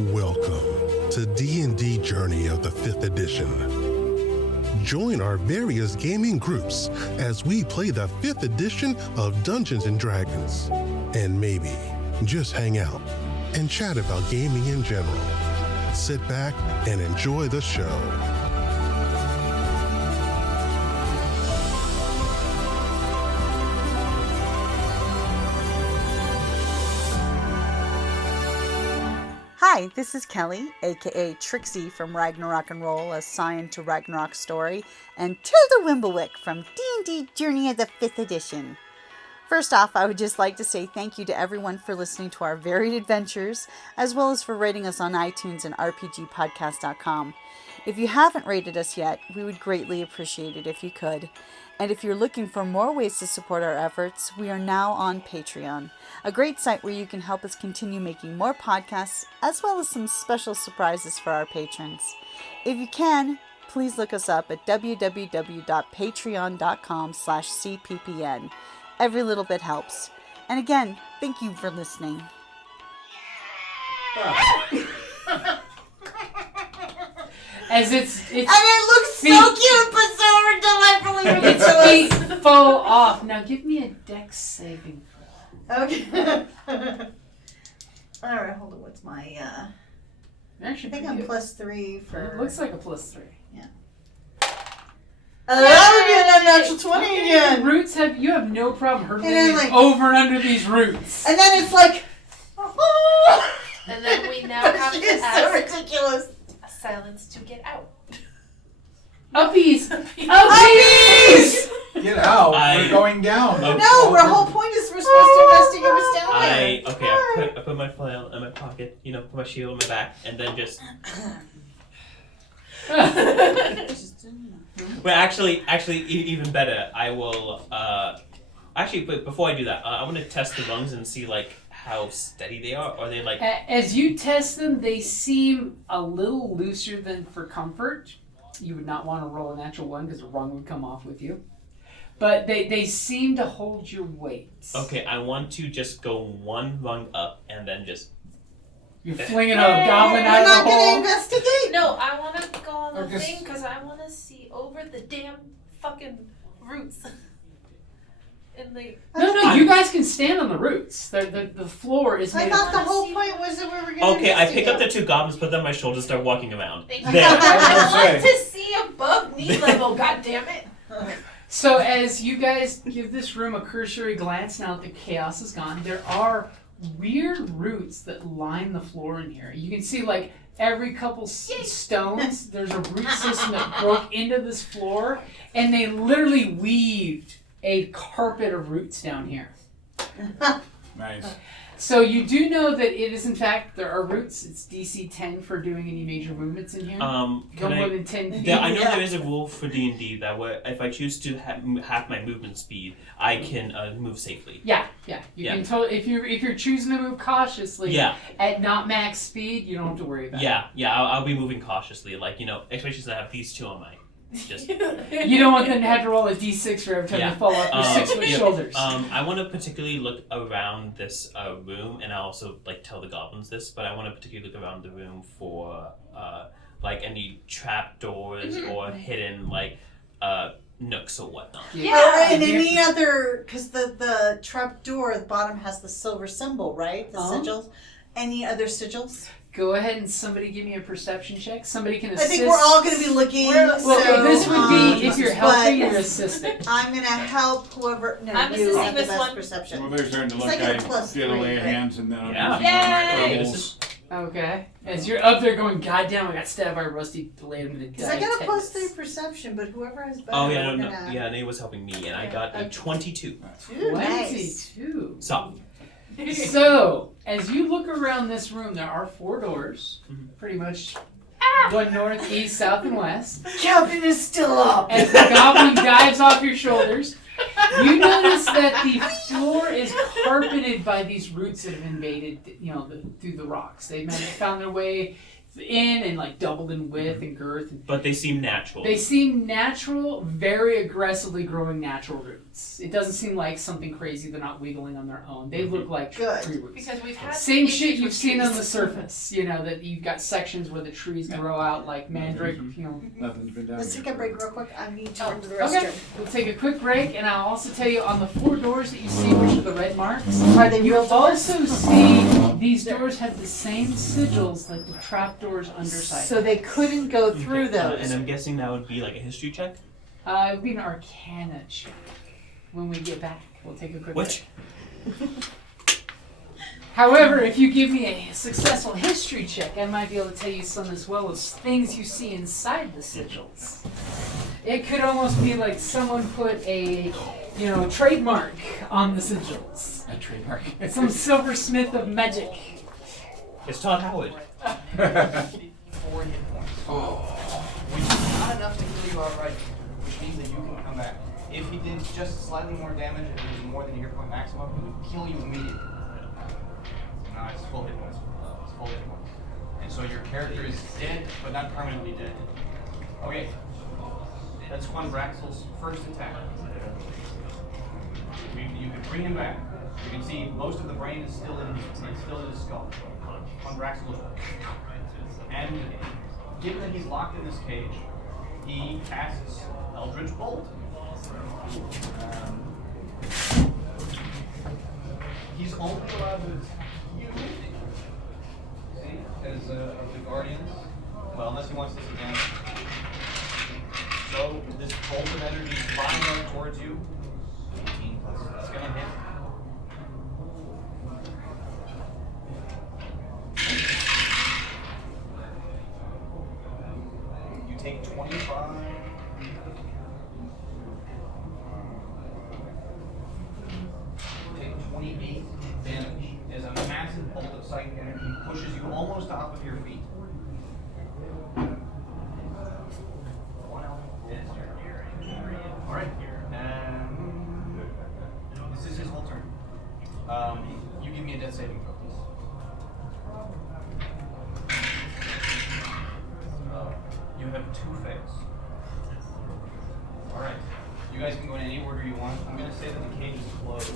Welcome to D&D Journey of the 5th edition. Join our various gaming groups as we play the 5th edition of Dungeons & Dragons. And maybe just hang out and chat about gaming in general. Sit back and enjoy the show. Hi, this is Kelly, aka Trixie from Ragnarok and Roll, assigned to Ragnarok Story, and Tilda Wimblewick from D&D Journey of the 5th edition. First off, I would just like to say thank you to everyone for listening to our varied adventures, as well as for rating us on iTunes and rpgpodcast.com. If you haven't rated us yet, we would greatly appreciate it if you could. And if you're looking for more ways to support our efforts, we are now on Patreon, a great site where you can help us continue making more podcasts, as well as some special surprises for our patrons. If you can, please look us up at www.patreon.com/cppn. Every little bit helps. And again, thank you for listening. As it's And it looks so cute, but so delightfully ridiculous. Its feet fall off. Now give me a dex saving throw. Okay. Alright, hold on. What's my, Actually, I think I'm +3 for... It looks like a +3. Yeah. That would be an unnatural 20 again. Roots you have no problem hurtling And then, over and under these roots. And then it's like... And then we now have to It's so ask ridiculous. Silence to get out. Uppies! Uppies! Get out! We're going down. No, our whole point is we're supposed to investigate what's down there. I put my flail in my pocket, put my shield on my back, and then just... But actually, even better, I will, but before I do that, I want to test the rungs and see, how steady they are. Are they, As you test them, they seem a little looser than for comfort. You would not want to roll a natural 1 because the rung would come off with you. But they seem to hold your weight. Okay, I want to just go one rung up and then just... You're flinging a goblin out of the We're not going to hole. investigate? No, I want to go on Or the just- thing because I want to see over the damn fucking roots. And No, you guys can stand on the roots. The floor is made I of... thought the whole point was that we were going to Okay, I pick up the 2 goblins, put them on my shoulders, start walking around. Thank you. There. I want to see above knee level, goddammit. So as you guys give this room a cursory glance now that the chaos is gone, there are weird roots that line the floor in here. You can see every couple stones, there's a root system that broke into this floor, and they literally weaved a carpet of roots down here. Nice. So you do know that it is in fact, there are roots. It's DC 10 for doing any major movements in here. No more than 10 feet. I know there is a rule for D&D that if I choose to have my movement speed, I can move safely. Yeah. You can if you're choosing to move cautiously at not max speed, you don't have to worry about it. Yeah, I'll be moving cautiously, especially since I have these 2 on my... You don't want them to have to roll a d6 for every time they fall off your 6-foot shoulders. I want to particularly look around this room, and I'll also tell the goblins this, but I want to particularly look around the room for any trap doors or hidden nooks or whatnot. And any other, because the trap door at the bottom has the silver symbol, right? The sigils. Any other sigils? Go ahead and somebody give me a perception check. Somebody can assist. I think we're all going to be looking. Well, this would be if you're helping or assisting. I'm going to help whoever. No, I'm you have the assisting this best one. perception. Well, they're starting to look. It's like a I plus did a 3, lay of right? hands and then I'm Yeah. using my Yay! rolls. Okay. As you're up there going, goddamn, I got stabbed by a rusty blade. I'm gonna die. Because I got a plus 3 perception, but whoever has better. Oh, yeah, we're no. gonna... Yeah, Nate was helping me, and I got a 22. Ooh, nice. 22. So, So, as you look around this room, there are 4 doors, pretty much one north, east, south, and west. Captain is still up. As the goblin dives off your shoulders, you notice that the floor is carpeted by these roots that have invaded, through the rocks. They found their way in and doubled in width and girth. But they seem natural. They seem natural, very aggressively growing natural roots. roots. It doesn't seem like something crazy. They're not wiggling on their own. They look like Good. tree roots. Because we've had Same issues shit you've with seen on trees. the surface. You know, that you've got sections where the trees grow out like mandrake, you know. Nothing's been done. Let's take a break real quick. I need to Oh, run to the restroom. okay. We'll take a quick break, and I'll also tell you on the 4 doors that you see, which are the red marks. Are they You real doors? also see these doors have the same sigils like the trapdoors underside. So they couldn't go through and those. I'm guessing that would be like a history check. It would be an Arcana check when we get back. We'll take a quick Which? break. However, if you give me a successful history check, I might be able to tell you some as well as things you see inside the sigils. It could almost be like someone put a, trademark on the sigils. A trademark. Some silversmith of magic. It's Todd Howard. 4 hit points. Which is not enough to kill you outright, which means that you can come back. If he did just slightly more damage and it was more than your hit point maximum, he would kill you immediately. No, it's full hit points. It's full hit points. And so your character is dead, but not permanently dead. Okay. That's Quandraxel's first attack. You can bring him back. You can see most of the brain is still in his skull. Quandraxel is. And given that he's locked in this cage, he casts Eldritch Bolt. He's only allowed to use, see, as of the Guardians. Well, unless he wants this again. So this bolt of energy is flying out towards you. 18 plus. It's gonna hit. You take 25. Take 28 damage as a massive bolt of psychic energy pushes you almost off of your feet. Alright. This is his whole turn. You give me a death saving throw, please. You have 2 fails. Alright. You guys can go in any order you want. I'm going to say that the cage is closed.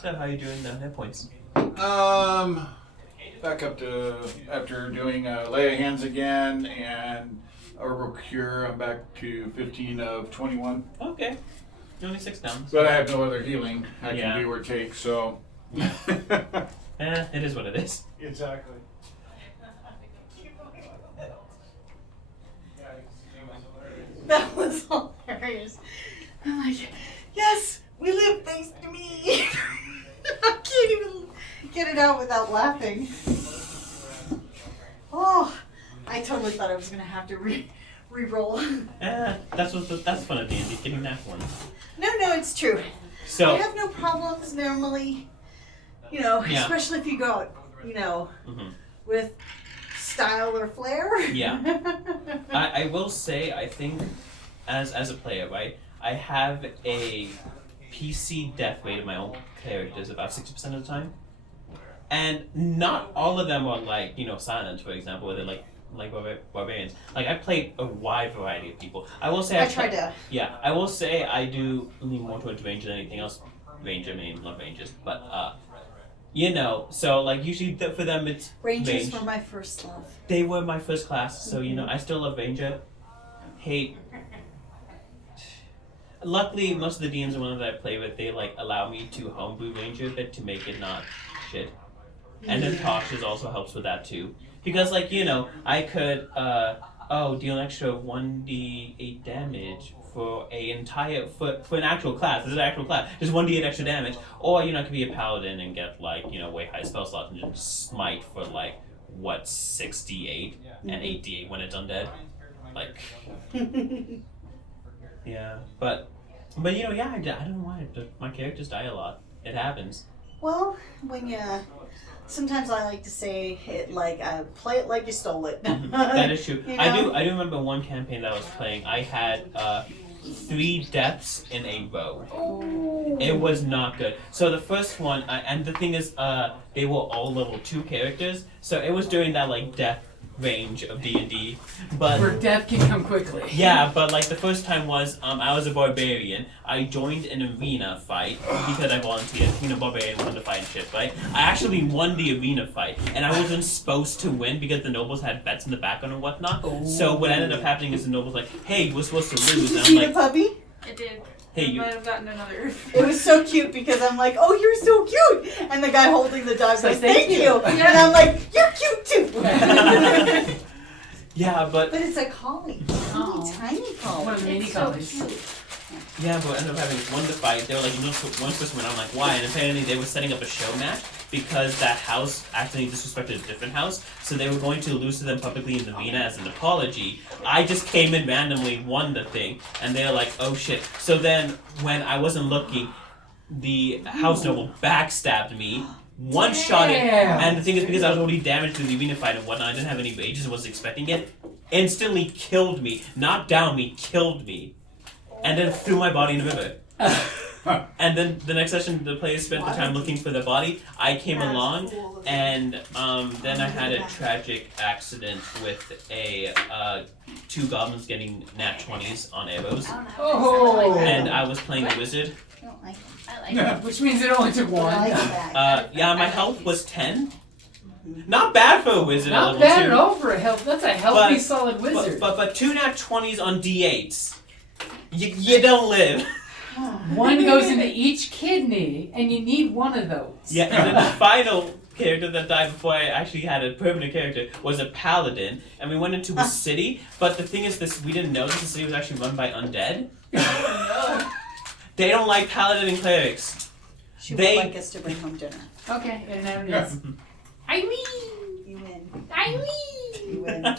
So how you doing down hit points? Back up to after doing lay of hands again and herbal cure. I'm back to 15 of 21. Okay. You're only 6 down. But I have no other healing I Yeah. can do or take, so. It is what it is. Exactly. That was hilarious. I'm like, yes, we live thanks to me. I can't even get it out without laughing. Oh, I totally thought I was gonna have to re-roll. That's fun at D&D, getting that one. No, it's true. So I have no problems normally, Yeah. especially if you go out, Mhm. with style or flair. Yeah. I will say, I think, as a player, right, I have a PC death rate of my own characters about 60% of the time. And not all of them are like, silent, for example, where they're like barbarians. Like, I've played a wide variety of people. I will say I tried to. Yeah, I will say I do lean more towards ranger than anything else. Ranger, I mean, love rangers. But, so, like, usually for them it's Rangers range. were my first love. They were my first class, so, I still love ranger. Hate. Luckily, most of the DMs and ones that I play with, they, like, allow me to homebrew ranger a bit to make it not shit. And then Tasha's also helps with that, too. Because, like, I could, deal an extra 1d8 damage for for an actual class. This is an actual class. Just 1d8 extra damage. Or, I could be a paladin and get, like, way high spell slots and just smite for, like, 68 and 8d8 when it's undead. Like, yeah. But I don't know why. My characters die a lot. It happens. Well, sometimes I like to say it like, play it like you stole it. That is true. I do remember one campaign that I was playing. I had 3 deaths in a row. Ooh. It was not good. So the first one, and the thing is, they were all level 2 characters. So it was during that like death range of D&D, but Where death can come quickly. yeah, but like the first time was I was a barbarian. I joined an arena fight because I volunteered. Barbarian wanted to fight and shit, right? I actually won the arena fight, and I wasn't supposed to win because the nobles had bets in the background and whatnot. So what ended up happening is the nobles like, hey, we're supposed to lose. Did you And see I'm the like, puppy? I did. hey, I you. might have gotten another. It was so cute because I'm like, oh, you're so cute. And the guy holding the dog's So like, thank thank you. you. And I'm like, you're cute too. Yeah, but But it's a collie. Oh. Tiny collie. One of the mini It's so collies. cute. yeah, but what ended up having is won the fight. They were like, no, one person went. I'm like, why? And apparently they were setting up a show match because that house accidentally disrespected a different house, so they were going to lose to them publicly in the arena as an apology. I just came in randomly, won the thing, and they're like, oh shit. So then, when I wasn't looking, the house noble backstabbed me, one-shot it, Damn. and the thing is, because I was already damaged in the arena fight and whatnot, I didn't have any rages and wasn't expecting it, instantly killed me, knocked down me, killed me, and then threw my body in the river. And then the next session, the players spent the time looking for the body. I came along, and then I had a tragic accident with a 2 goblins getting nat 20s on arrows, I don't know. Oh. and I was playing a wizard. I don't like him. I like it. Which means it only took I like one. that. Yeah, my health was 10. Not bad for a wizard at Not level bad 2. at all for a health. That's a healthy, But- solid wizard. But 2 nat 20s on d8s. You don't live. One goes into each kidney, and you need one of those. Yeah, and then the final character that died before I actually had a permanent character was a paladin, and we went into a city, but the thing is this, we didn't know that the city was actually run by undead. They don't like paladin and clerics. She They- would like us to bring home dinner. Okay, and there it is. I win! You win. I win! You win.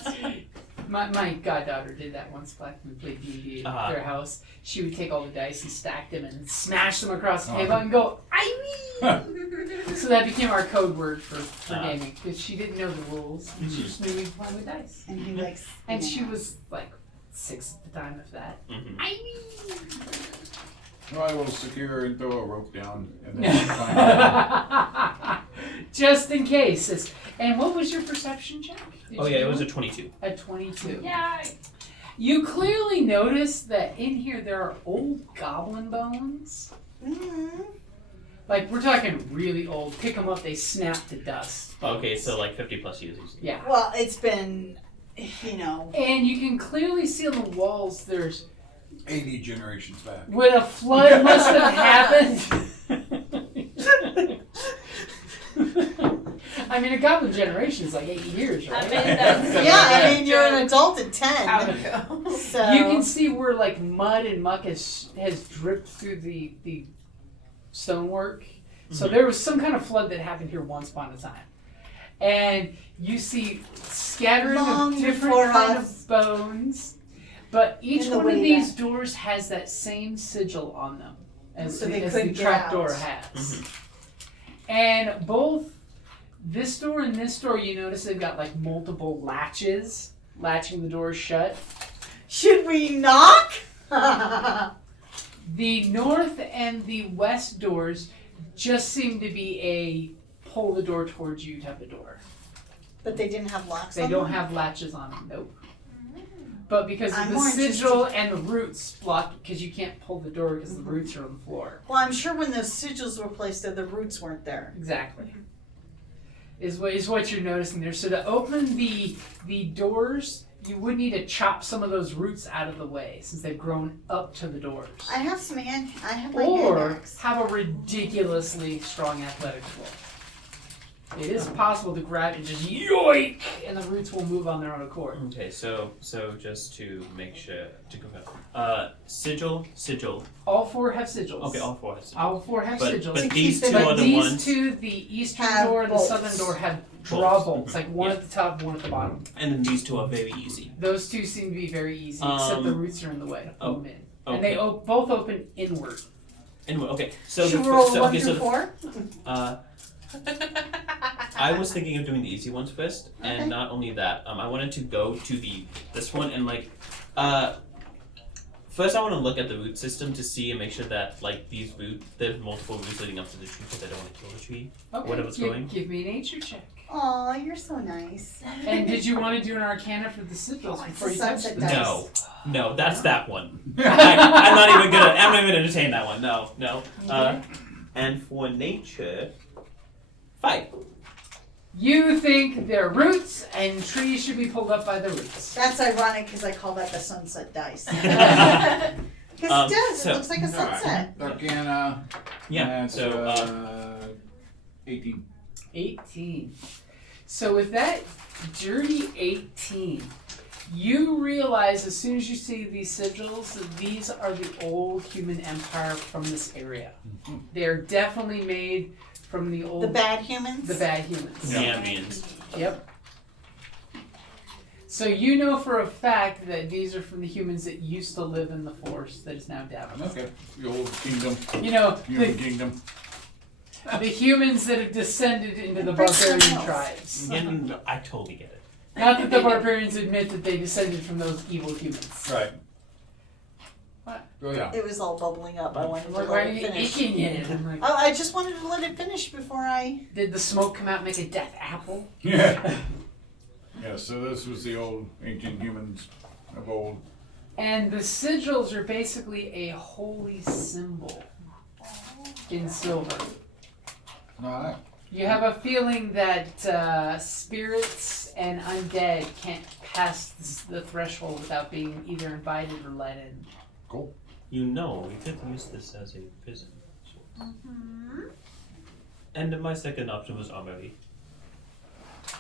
My goddaughter did that once back when we played D&D at their house. She would take all the dice and stack them and smash them across the table and go, I win! So that became our code word for gaming, because she didn't know the rules. And she just knew we play with dice. And he likes. And she was like 6 at the time, if that. I win! Well, I will secure and throw a rope down and then climb out. Just in case. And what was your perception check? Did Oh you yeah, it do was a one? 22. A 22. Yeah. You clearly notice that in here there are old goblin bones. Mm-hmm. Like, we're talking really old. Pick them up, they snap to dust. Okay, so like 50 plus years. Yeah. Well, it's been, you know. And you can clearly see on the walls there's 80 generations back. when a flood must have happened. I mean, a goblin generation is like 80 years, right? I mean, that's Yeah, I mean, you're an adult at 10. how it goes. So. You can see where like mud and muck has dripped through the stonework. So there was some kind of flood that happened here once upon a time. And you see scattering Long of different before kind us. of bones. But each In the one of way these back. doors has that same sigil on them as So the, they as the couldn't get trapdoor out. has. And both this door and this door, you notice they've got like multiple latches latching the doors shut. Should we knock? The north and the west doors just seem to be a pull the door towards you type of door. But they didn't have locks They on don't them? have latches on them, nope. But because of I'm the more sigil and the roots block, because you can't pull the door because the roots are on the floor. Well, I'm sure when those sigils were placed there, the roots weren't there. Exactly. Is what you're noticing there. So to open the doors, you would need to chop some of those roots out of the way since they've grown up to the doors. I have my hand Or axe. have a ridiculously strong athletics roll. It is possible to grab and just yoink, and the roots will move on their own accord. Okay, so just to make sure to confirm, sigil. All 4 have sigils. Okay, all 4 have sigils. All 4 have But sigils. but To these keep 2 them- are But the these ones, 2, the eastern Have door and the bolts. southern door, have draw bolts, like one Yeah. at the top, one at the bottom. and then these 2 are very easy. Those 2 seem to be very easy, except the roots are in the way to pull them in. And they Okay. both open inward. Anyway, okay, so Should the we roll so, 1 okay, through so 4? I was thinking of doing the easy ones first, and not only that, I wanted to go to this one and like, First, I want to look at the root system to see and make sure that like there's multiple roots leading up to the tree because I don't want to kill the tree. Okay. Whatever's going. Give me a nature check. Aw, you're so nice. And did you want to do an arcana for the sigils before you touch sunset them? dice. No, that's that one. I'm not even gonna entertain that one. No. And for nature, 5. You think they're roots and trees should be pulled up by the roots. That's ironic because I call that the sunset dice. Because it does. so- It looks like a sunset. Arcana. Yeah. That's, So 18. 18. So with that dirty 18, you realize as soon as you see these sigils that these are the old human empire from this area. They're definitely made from the old... The bad humans? The bad humans. the ambience. Yep. So you know for a fact that these are from the humans that used to live in the forest that is now Davokar. Okay. The old kingdom. You know, Human kingdom. the humans that have descended into the barbarian tribes. And I totally get it. Not that the barbarians admit that they descended from those evil humans. Right. What? Oh yeah. It was all bubbling up. I wanted to Like, why let are it you finish. eking it? I'm like, Oh, I just wanted to let it finish before I... did the smoke come out and make a death apple? Yeah. Yeah, so this was the old ancient humans of old. And the sigils are basically a holy symbol in silver. Alright. You have a feeling that spirits and undead can't pass the threshold without being either invited or let in. Cool. You know, we could use this as a prison. And my second option was armory.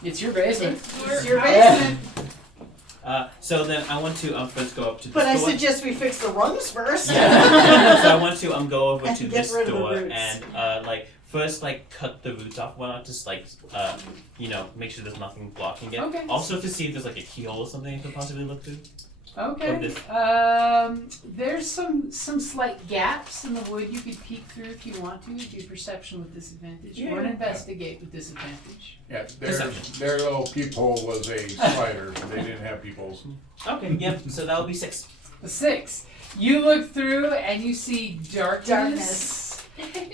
It's your basement. It's your basement. So then I want to first go up to the But I store. suggest we fix the rungs first. Yeah. So I want to go over And to get this rid of the door roots. and first cut the roots off. Why not just make sure there's nothing blocking it. Okay. Also to see if there's like a keyhole or something you could possibly look through. Okay. Of this. There's some slight gaps in the wood you could peek through if you want to. Do perception with disadvantage or an investigate with disadvantage. Yeah, Perception. their little peephole was a spider. They didn't have peepholes. Okay. Yep. So that will be 6. A 6. You look through and you see darkness.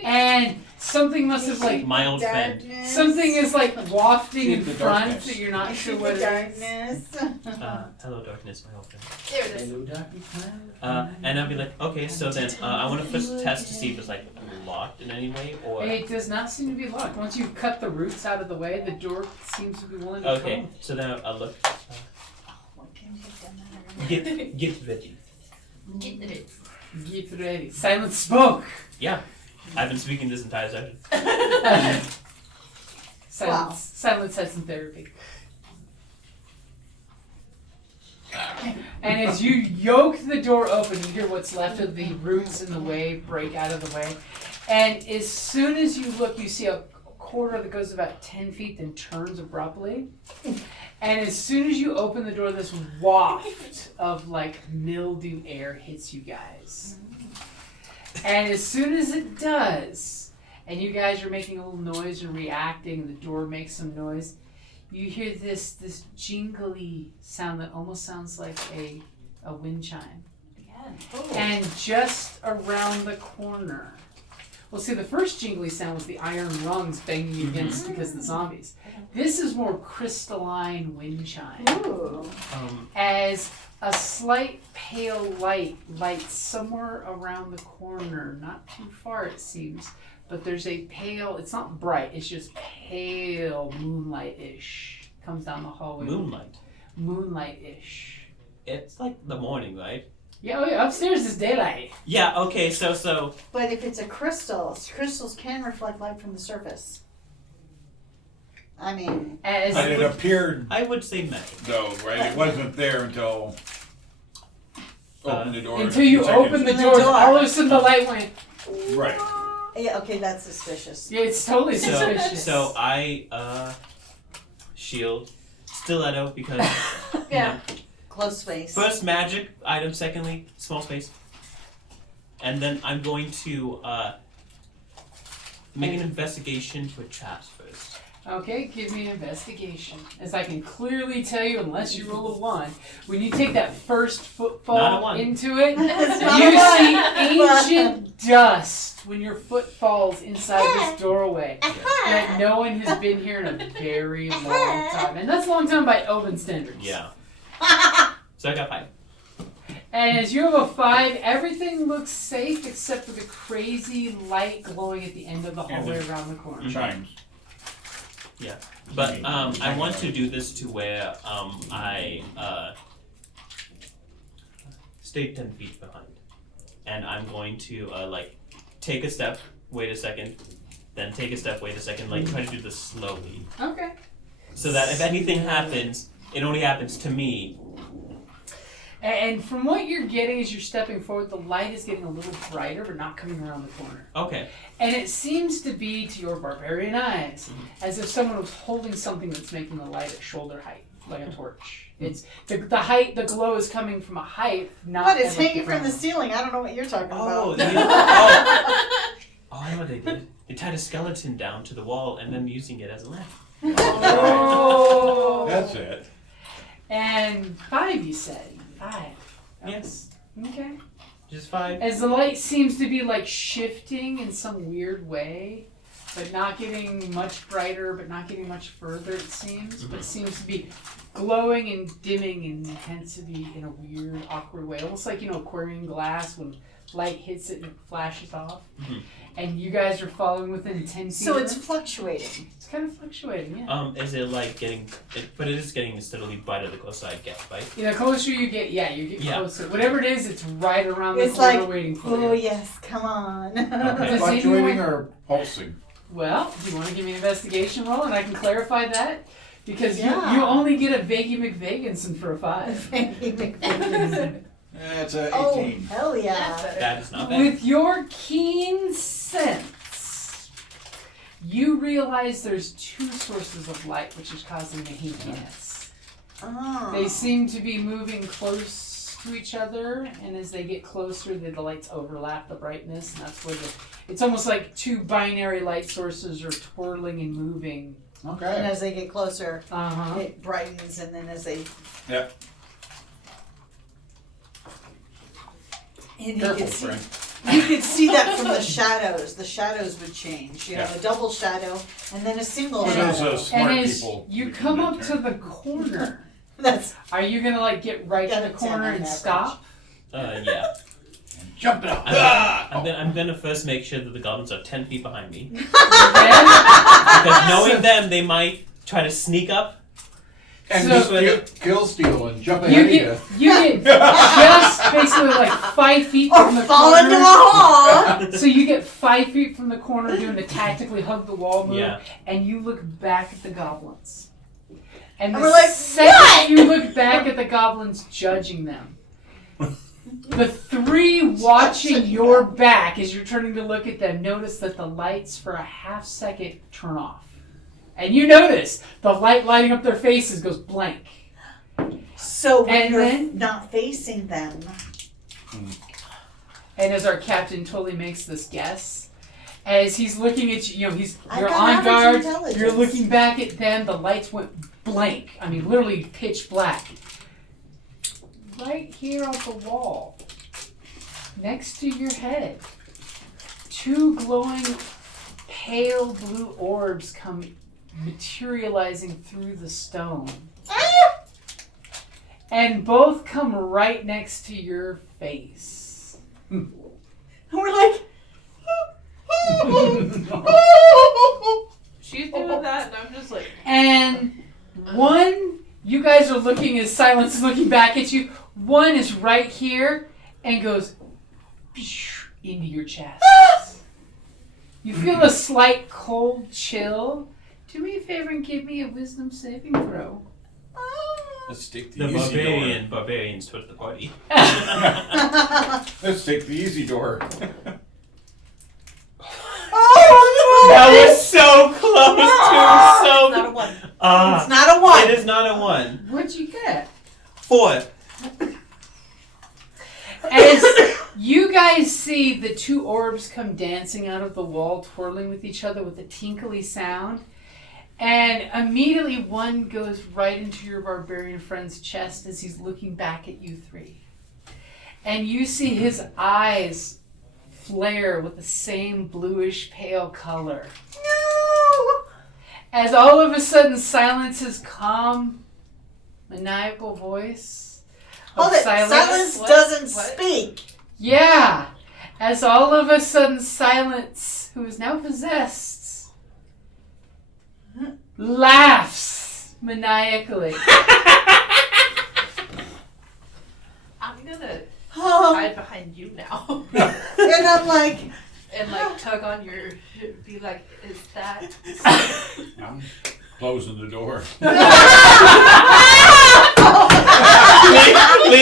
And something must have My old friend. something is wafting in The front darkness. that you're not I sure see what the it is. darkness. Hello, darkness, my old friend. There it is. Hello, darkness. And I'll be like, okay, so then I want to first test to see if it's locked in any way or. It does not seem to be locked. Once you cut the roots out of the way, the door seems to be willing to Okay, come. so then I'll look. What can you have done that? Get ready. Get it. Get ready. Silent spoke. Yeah, I've been speaking this entire session. Silence had some therapy. And as you yoke the door open, you hear what's left of the roots in the way break out of the way. And as soon as you look, you see a corridor that goes about 10 feet, then turns abruptly. And as soon as you open the door, this waft of mildew air hits you guys. And as soon as it does, and you guys are making a little noise and reacting, the door makes some noise, you hear this jingly sound that almost sounds like a wind chime. And just around the corner. Well, see, the first jingly sound was the iron rungs banging against because of the zombies. This is more crystalline wind chime. Ooh. As a slight pale light lights somewhere around the corner, not too far it seems, but there's a pale, it's not bright, it's just pale moonlight-ish comes down the hallway. Moonlight. Moonlight-ish. It's like the morning, right? Yeah, oh yeah, upstairs is daylight. Yeah. Okay. So. But if it's a crystal, crystals can reflect light from the surface. I mean, As But it appeared, I would say magic. though, right? It wasn't there until open the door. until you open the In the doors, door. all of a sudden the light went. Right. yeah, okay, that's suspicious. Yeah, it's totally So, suspicious. so I shield stiletto because Yeah. Close space. first magic item, secondly small space, and then I'm going to make an investigation for traps first. Okay, give me an investigation. As I can clearly tell you, unless you roll a 1, when you take that first Not a footfall 1. into it, not you a see 1. ancient dust when your foot falls inside this doorway. That no one has been here in a very long time. And that's a long time by Elven standards. Yeah. So I got 5. And as you have a 5, everything looks safe except for the crazy light glowing at the end of the hallway around the corner. Chimes. Yeah. But I want to do this to where I stay 10 feet behind. And I'm going to take a step, wait a second, then take a step, wait a second, try to do this slowly. Okay. So that if anything happens, it only happens to me. And from what you're getting as you're stepping forward, the light is getting a little brighter, but not coming around the corner. Okay. And it seems to be, to your barbarian eyes, as if someone was holding something that's making the light at shoulder height, like a torch. It's the height, the glow is coming from a height, not. What? It's at, like, hanging from the ground. ceiling. I don't know what you're talking about. I know what they did. They tied a skeleton down to the wall and then using it as a lamp. Oh. That's it. And 5, you said. 5. Yes. Okay. Just 5. As the light seems to be shifting in some weird way, but not getting much brighter, but not getting much further, it seems. But it seems to be glowing and dimming in intensity in a weird, awkward way. Almost like, aquarium glass when light hits it and it flashes off. Mm-hmm. And you guys are following within 10 feet. So of it's it. fluctuating. It's kind of fluctuating, yeah. Is it getting? But it is getting steadily brighter the closer I get, right? The closer you get, you get closer. Whatever it is, it's right around the It's corner waiting for you. oh yes, come on. Okay. Fluctuating or pulsing? Well, do you want to give me an investigation roll and I can clarify that? Because Yeah. you only get a Vaggie McVaganson for a 5. It's a 18. Oh, hell yeah. That is not bad. With your keen sense, you realize there's 2 sources of light which is causing the haziness. Oh. They seem to be moving close to each other, and as they get closer, the lights overlap the brightness, and that's where it's almost like 2 binary light sources are twirling and moving. And Okay. as they get closer, Uh-huh. it brightens, and then as they... Yeah. And Careful, you could see, friend. you could see that from the shadows. The shadows would change. You have Yeah. a double shadow, and then a single For shadow. those smart And as people. you we can come up get to there. the corner, That's are you gonna get right Got to a the 10 corner on and average. stop? Yeah. Jump it up. I'm gonna first make sure that the goblins are 10 feet behind me. Okay? Because knowing them, they might try to sneak up. And So- just kill steal and jump ahead You get just basically 5 feet or from the fall into a corner. hole. So you get 5 feet from the corner doing the tactically hug the wall move, Yeah. and you look back at the goblins. And the we're like, second "What?" you look back at the goblins judging them, the 3 watching your back as you're turning to look at them notice that the lights for a half second turn off. And you notice the light lighting up their faces goes blank. So when And you're then- not facing them, And as our captain totally makes this guess, as he's looking at you, I've you're got on average guard, intelligence. you're looking back at them, the lights went blank. I mean, literally pitch black. Right here on the wall, next to your head, 2 glowing pale blue orbs come materializing through the stone. And both come right next to your face. and we're like, She's doing that, and I'm just like, And one, you guys are looking as Silence is looking back at you. One is right here and goes into your chest. You feel a slight cold chill. Do me a favor and give me a wisdom saving throw. Let's take the, The easy barbarians towards the party. door. Let's take the easy door. That was so close It's not a 1. It's not a 1. It is not a 1. What'd you get? 4. As you guys see the 2 orbs come dancing out of the wall, twirling with each other with a tinkly sound, And immediately one goes right into your barbarian friend's chest as he's looking back at you three. And you see his eyes flare with the same bluish pale color. No! As all of a sudden silence's calm, maniacal voice of Hold it. Silence doesn't speak. Yeah. As all of a sudden Silence, who is now possessed, laughs maniacally. I'm gonna Oh. hide behind you now. And I'm like, And like tug on your, be like, is that? I'm closing the door. Leave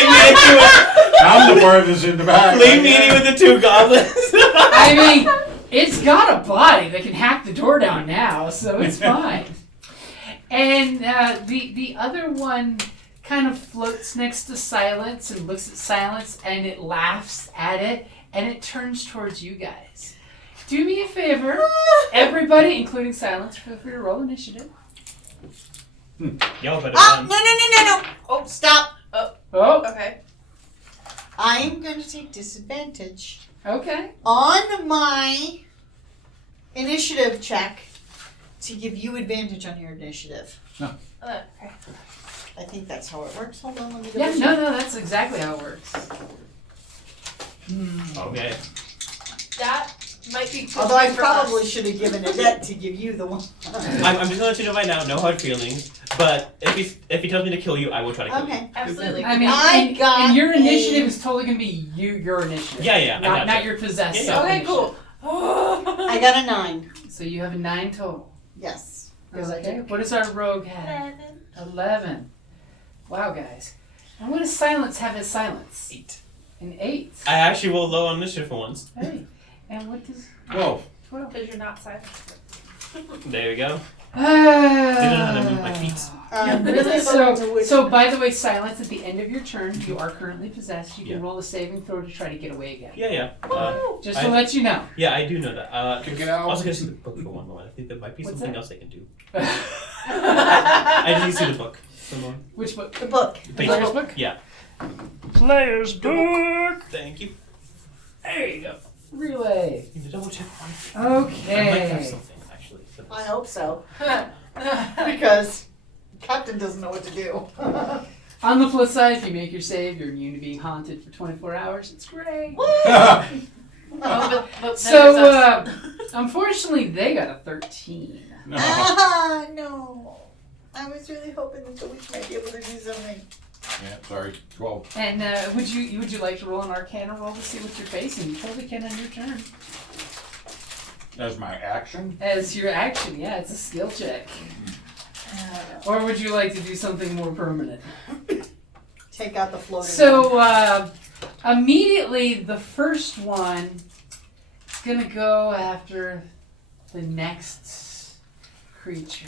me into it. I'm the farthest in the back. Leave me with the two goblins. I mean, it's got a body that can hack the door down now, so it's fine. And the other one kind of floats next to Silence and looks at Silence, and it laughs at it, and it turns towards you guys. Do me a favor, everybody, including Silence, feel free to roll initiative. Yo, but no. Oh, stop. Oh, Okay. I'm going to take disadvantage okay. on my initiative check to give you advantage on your initiative. Okay. I think that's how it works. Hold on, let me Yeah, double no, check. that's exactly how it works. Okay. That might be good Although I for probably us. should have given a debt to give you the one. I'm just gonna let you know right now, no hard feelings. But if he tells me to kill you, I will try to kill you. Okay. Absolutely. I mean, I got and your a- initiative is totally going to be your initiative. Yeah, I got Not you. your possessed Yeah, yeah. Okay, cool. I got a 9. So you have a 9 total. Yes. Because I Okay. did. What does our rogue have? 11. Wow, guys. And what does Silence have as Silence? 8. An 8. I actually rolled low on initiative for once. Hey. And what does 12. 12? Because you're not silent. There we go. They don't know how to move my feet. Really hoping to wish- So, by the way, Silence, at the end of your turn, you are currently possessed. You can Yeah. roll a saving throw to try to get away again. Yeah. Just to let you know. Yeah, I do know that. Kick it out. Also, can I see the book for one moment? I think there might be What's something that? else I can do. I just need to see the book. Some more. Which book? The book. Page. Player's book? Yeah. Player's book! Thank you. There you go. Relay. Need to double check one. I might have Okay. something actually. for this. I hope so. Because Captain doesn't know what to do. On the flip side, if you make your save, you're immune to being haunted for 24 hours. It's great. Oh, but then So, there's us. unfortunately, they got a 13. No. Ah, no. I was really hoping that the witch might be able to do something. Yeah, sorry. 12. And would you like to roll an Arcana roll to see what you're facing? You totally can on your turn. That's my action. As your action, yeah, it's a skill check. Or would you like to do something more permanent? Take out the floating. So, immediately, the first one is going to go after the next creature.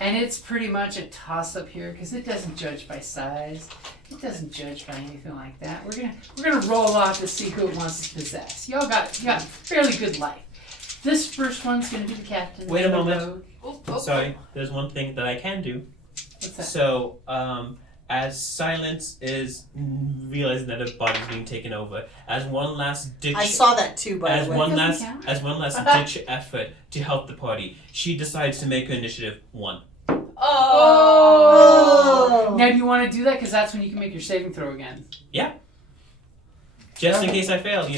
And it's pretty much a toss-up here because it doesn't judge by size. It doesn't judge by anything like that. We're gonna roll off to see who it wants to possess. Y'all got fairly good life. This first one's gonna be the captain. Wait a the moment. rogue. Oh. Sorry, there's one thing that I can do. What's that? So, as Silence is realizing that her body's being taken over, as one last ditch, I saw that too, by as the way. one Doesn't last, count. as one last ditch effort to help the party, she decides to make her initiative 1. Oh. Now, do you want to do that? Because that's when you can make your saving throw again. Just in case I fail,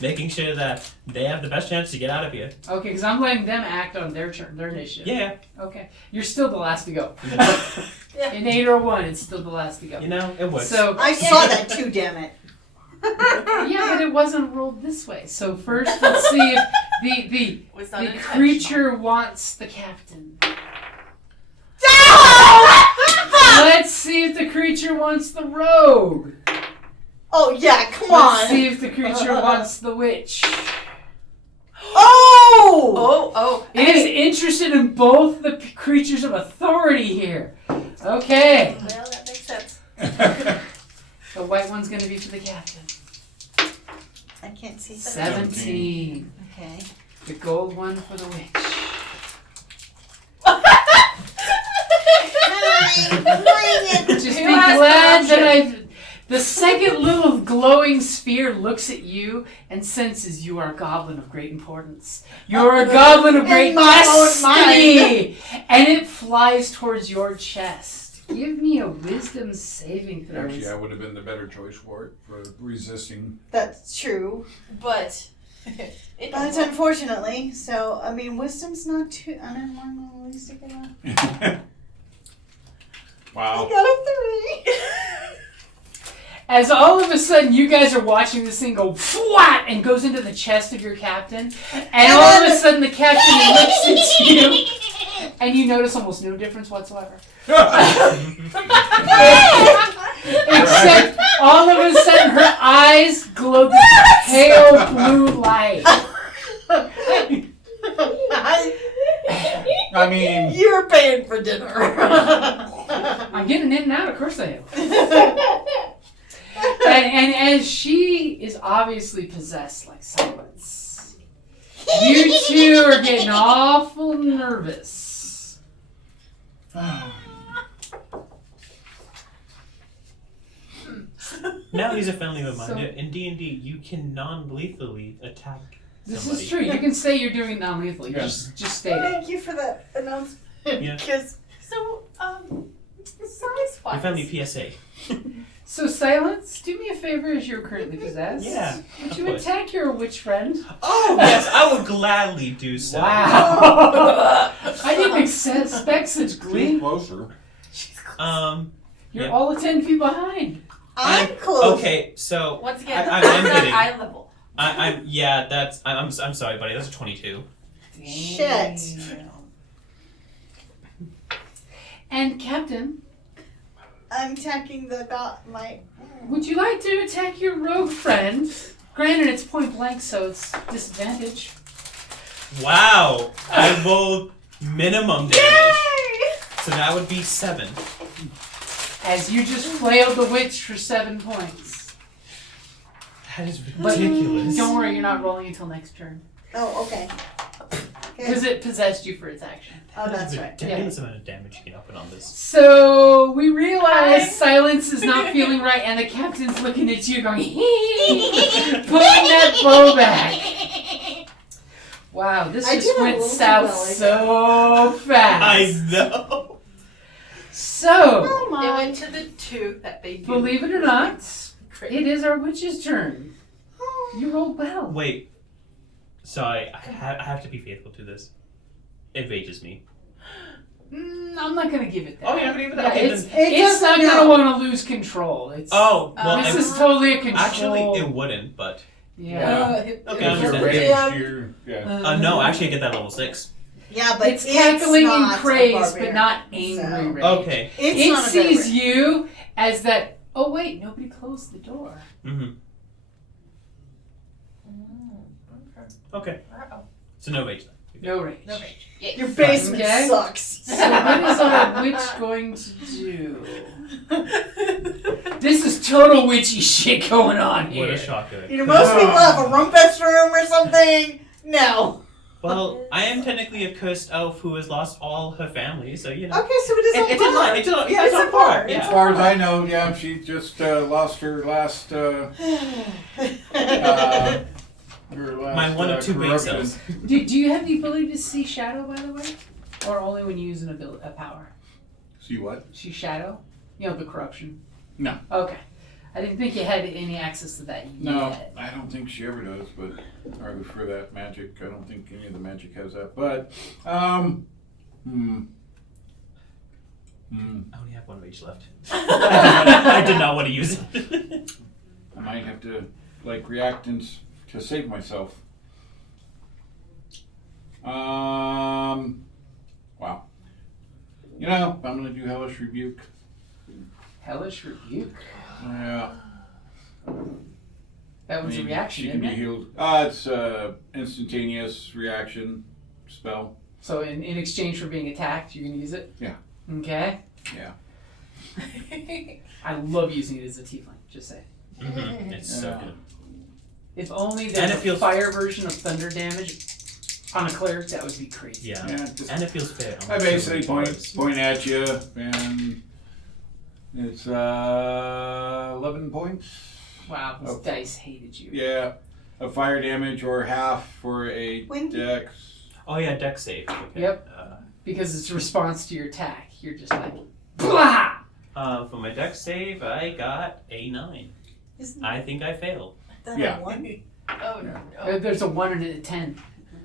making sure that they have the best chance to get out of here. Okay, because I'm letting them act on their turn, their initiative. Yeah, Okay, you're still the last to go. Yeah. In 8 or 1, it's still the last to go. it works. So I saw that too, damn it. yeah, but it wasn't rolled this way. So first, let's see if the Was not the intentional. creature wants the captain. No! Let's see if the creature wants the rogue. Oh, yeah, come Let's on. see if the creature wants the witch. Oh! Oh. It is interested in both the creatures of authority here. Okay. Well, that makes sense. The white one's going to be for the captain. I can't see. 17. Okay. The gold one for the witch. Just be glad that I've... The second little glowing sphere looks at you and senses you are a goblin of great importance. You're a goblin of great destiny! And it flies towards your chest. Give me a wisdom saving throw. Actually, I would have been the better choice for it, for resisting. That's true. But But unfortunately, so, I mean, wisdom's not too... I don't know, at least I got Wow. a 3. As all of a sudden you guys are watching this thing go flat and goes into the chest of your captain, and all of a sudden the captain looks at you, and you notice almost no difference whatsoever. Except all of a sudden her eyes glow this pale blue light. I mean, You're paying for dinner. I'm getting in and out, of course I am. And as she is obviously possessed like Silence, you two are getting awful nervous. Now here's a friendly reminder. In D&D, you can non-lethally attack This somebody. is true. You can say you're doing it non-lethally. Yes. Just state it. Thank you for that announcement. Yeah. Because so, size Your wise. family PSA. So, Silence, do me a favor as you're currently possessed. Yeah, Would of you course. attack your witch friend? Oh, yes, I would gladly do so. Wow. I didn't expect such Getting glee. closer. You're Yeah. all of 10 feet behind. I'm close. Okay, so Once again, I I'm am not hitting. eye level. I'm sorry, buddy. That's a 22. Shit. And Captain, I'm attacking my... would you like to attack your rogue friend? Granted, it's point blank, so it's disadvantage. Wow, I rolled minimum damage, so that would be 7. As you just flailed the witch for 7 points. That is But ridiculous. don't worry, you're not rolling until next turn. Oh, okay. Because it possessed you for its action. Oh, That that's is a right. ridiculous amount of damage you can put on this. So we realize Silence is not feeling right, and the captain's looking at you going, pulling that bow back. Wow, this I just did a went little too south well, I so fast. I know. So, Oh, It went to the tooth that baby. believe it or not, it is our witch's turn. You rolled well. Wait. So I have to be faithful to this. It rages me. I'm not going to give it that. Oh, you're not gonna give it that? Yeah, Okay, it's then- it's not going to want to lose control. It's, Oh, well, this it- is totally a control. actually, it wouldn't, but... Yeah. Okay, I If you're understand. raged, you're, yeah. No, actually I get that level 6. Yeah, but It's cackling not in a praise, barbarian, but not angry so- rage. Okay. It's It not a sees barbarian. you as that. Oh wait, nobody closed the door. Mm-hmm. Okay. So no rage then. No rage. No rage. Yeah. Your basement Okay. sucks. So what is our witch going to do? This is total witchy shit going on What here. a shocker. You know, most people have a rumpus room or something. No. Well, I am technically a cursed elf who has lost all her family, so you know. Okay, so it is a It's a bar. bar. It's It's on a par. bar. As Yeah. far as I know, yeah, she just lost her last. Her last. My one of two brain corruption. cells. Do you have the ability to see shadow, by the way, or only when you use a power? See what? See shadow? You know the corruption. No. Okay. I didn't think you had any access to that No, yet. I don't think she ever does, but or for that magic, I don't think any of the magic has that. But, I only have one rage left. I did not want to use it. I might have to like react to save myself. Wow. You know, I'm gonna do hellish rebuke. Hellish rebuke. Yeah. That was a reaction, She can isn't be it? healed. It's instantaneous reaction spell. So in exchange for being attacked, you're gonna use it? Yeah. Okay. Yeah. I love using it as a tiefling, just say. Mm-hmm. It's so Yeah. good. If only And there's it a feels- fire version of thunder damage. On a cleric, that would be crazy. Yeah. just, And it feels fair. I basically point at you, and it's 11 points. Wow, this dice hated you. Yeah, a fire damage or half for a Windy. dex. Oh yeah, deck save. Okay. Yep. Because it's a response to your attack. You're just like, blah! For my deck save, I got a 9. Isn't I think I failed. that Yeah. a 1? Oh no. There's a 1 and a 10.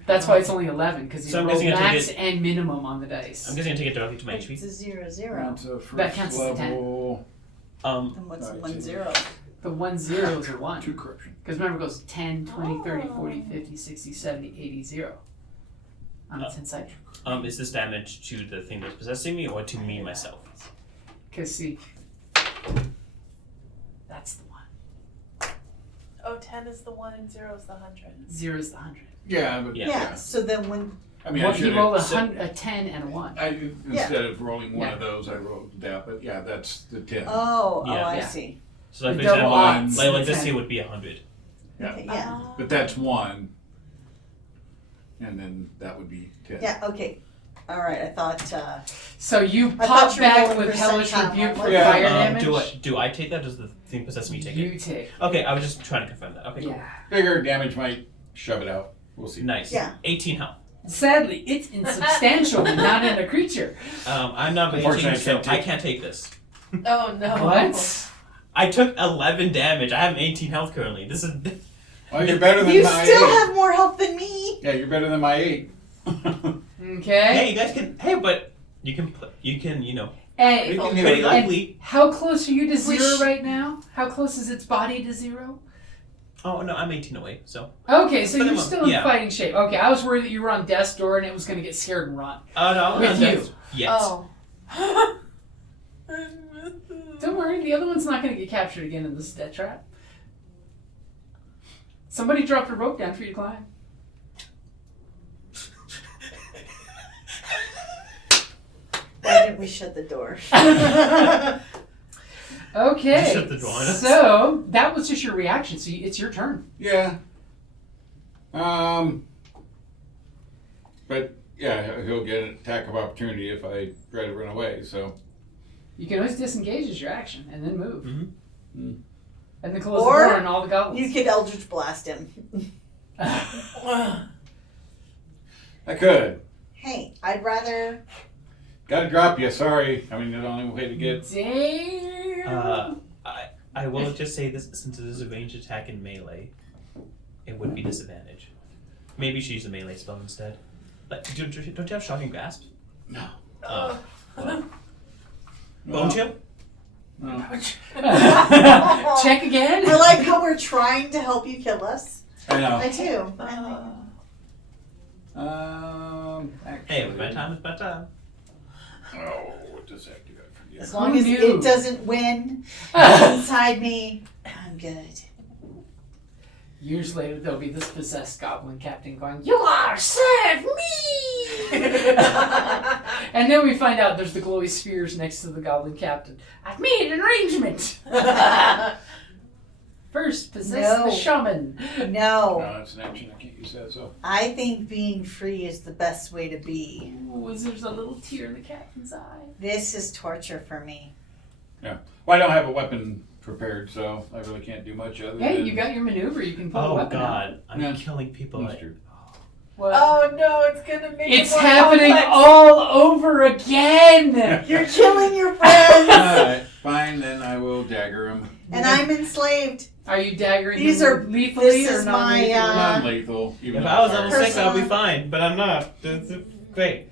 That's why it's only 11, because you So I'm roll guessing I take max it- and minimum on the dice. I'm guessing I take it directly to my It's HP. a 0-0. That's a first That counts as a 10. level. Then what's Alright, 1-0? The 1 zeros are 1. 2 corruption. Because remember, it goes 10, 20, 30, 40, 50, 60, 70, 80, 0. On its inside. Is this damage to the thing that's possessing me or to me myself? Because, see, that's the 1. Oh, 10 is the 1 and 0 is the 100. 0 is the 100. Yeah, but Yeah. So then when I mean, Well, I you should roll a, have. a 10 and a 1. Instead of rolling one Yeah. of those, I rolled that. But yeah, that's the 10. I Yeah. see. So like, for Double example, odds. like this 10. here would be 100. Yeah. Okay, yeah. But that's 1. And then that would be 10. Yeah, okay. All right, I thought, So you I pop thought you were back rolling with Hellish percentile. Rebuke for Yeah. fire damage. Do I take that? Does the thing possess me take You it? take. Okay, I was just trying to confirm that. Okay, cool. Yeah. Bigger damage might shove it out. We'll see. Nice. Yeah. 18 health. Sadly, it's insubstantial and not in a creature. I'm not Unfortunately, 18, so I can't I can't take this. Oh no. What? I took 11 damage. I have 18 health currently. This is. Well, you're better than you my still 8. have more health than me. Yeah, you're better than my 8. Okay. Hey, you guys can. Hey, but you can. You know. Hey, We can Pretty do it. likely. how close are you to We 0 sh- right now? How close is its body to 0? Oh no, I'm 18 away. So. Okay, so For the you're mo- still in yeah. fighting shape. Okay, I was worried that you were on death's door and it was going to get scared and run. Oh no. With you. Yes. Oh. Don't worry, the other one's not going to get captured again in this death trap. Somebody dropped a rope down for you to climb. Why didn't we shut the door? Okay, You shut the door on us. so that was just your reaction. So it's your turn. Yeah. But yeah, he'll get an attack of opportunity if I try to run away. So You can always disengage as your action and then move. Mm-hmm. And then close Or the door on all the goblins. You could Eldritch Blast him. I could. Hey, I'd rather. Gotta drop you. Sorry. I mean, the only way to get. Damn. I will just say this: since it is a ranged attack in melee, it would be disadvantage. Maybe you should use a melee spell instead. Like, don't you have shocking grasp? No. Oh. Well. No. Bone chill? No. Check again. I like how we're trying to help you kill us. I know. I do. Hey, it's my time. It's my time. Oh, what does that do? I forget. As long Who as knew? it doesn't win inside me, I'm good. Years later, there'll be this possessed goblin captain going, "You are serve me!" And then we find out there's the glowy spheres next to the goblin captain. I've made an arrangement. First, possess the No. shaman. No, No, that's an action. I can't use that. So. I think being free is the best way to be. Ooh, there's a little tear in the captain's eye. This is torture for me. Yeah. Well, I don't have a weapon prepared, so I really can't do much other Hey, than. you got your maneuver. You can pull a Oh weapon out. God, I'm Yeah. killing people. Mustard. What? Oh no, it's gonna make It's it more happening complex. all over again. You're killing your friends, Alright, fine, then I will dagger him. and I'm enslaved. Are you daggering These him are- lethally this or is not my, lethally? Non-lethal. Even If though I was fire- level 6, I'll be Personal. fine, but I'm not. That's great.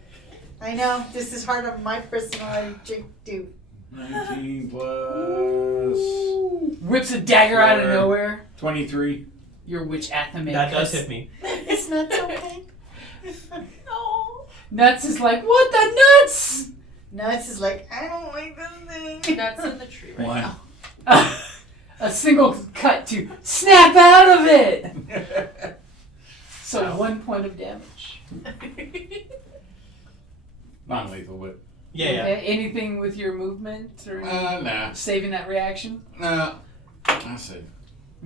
I know this is hard on my personality too. 19 plus Whips a dagger out of Sure. nowhere. 23. Your witch athame. That does hit me. It's not okay. No. Nuts is like, what the nuts? Nuts is like, I don't like this thing. Nuts in the tree right One. now. A single cut to snap out of it. So Wow. 1 point of damage. Non-lethal, but Yeah, yeah. Okay, anything with your movement or nah, saving that reaction? nah. I see.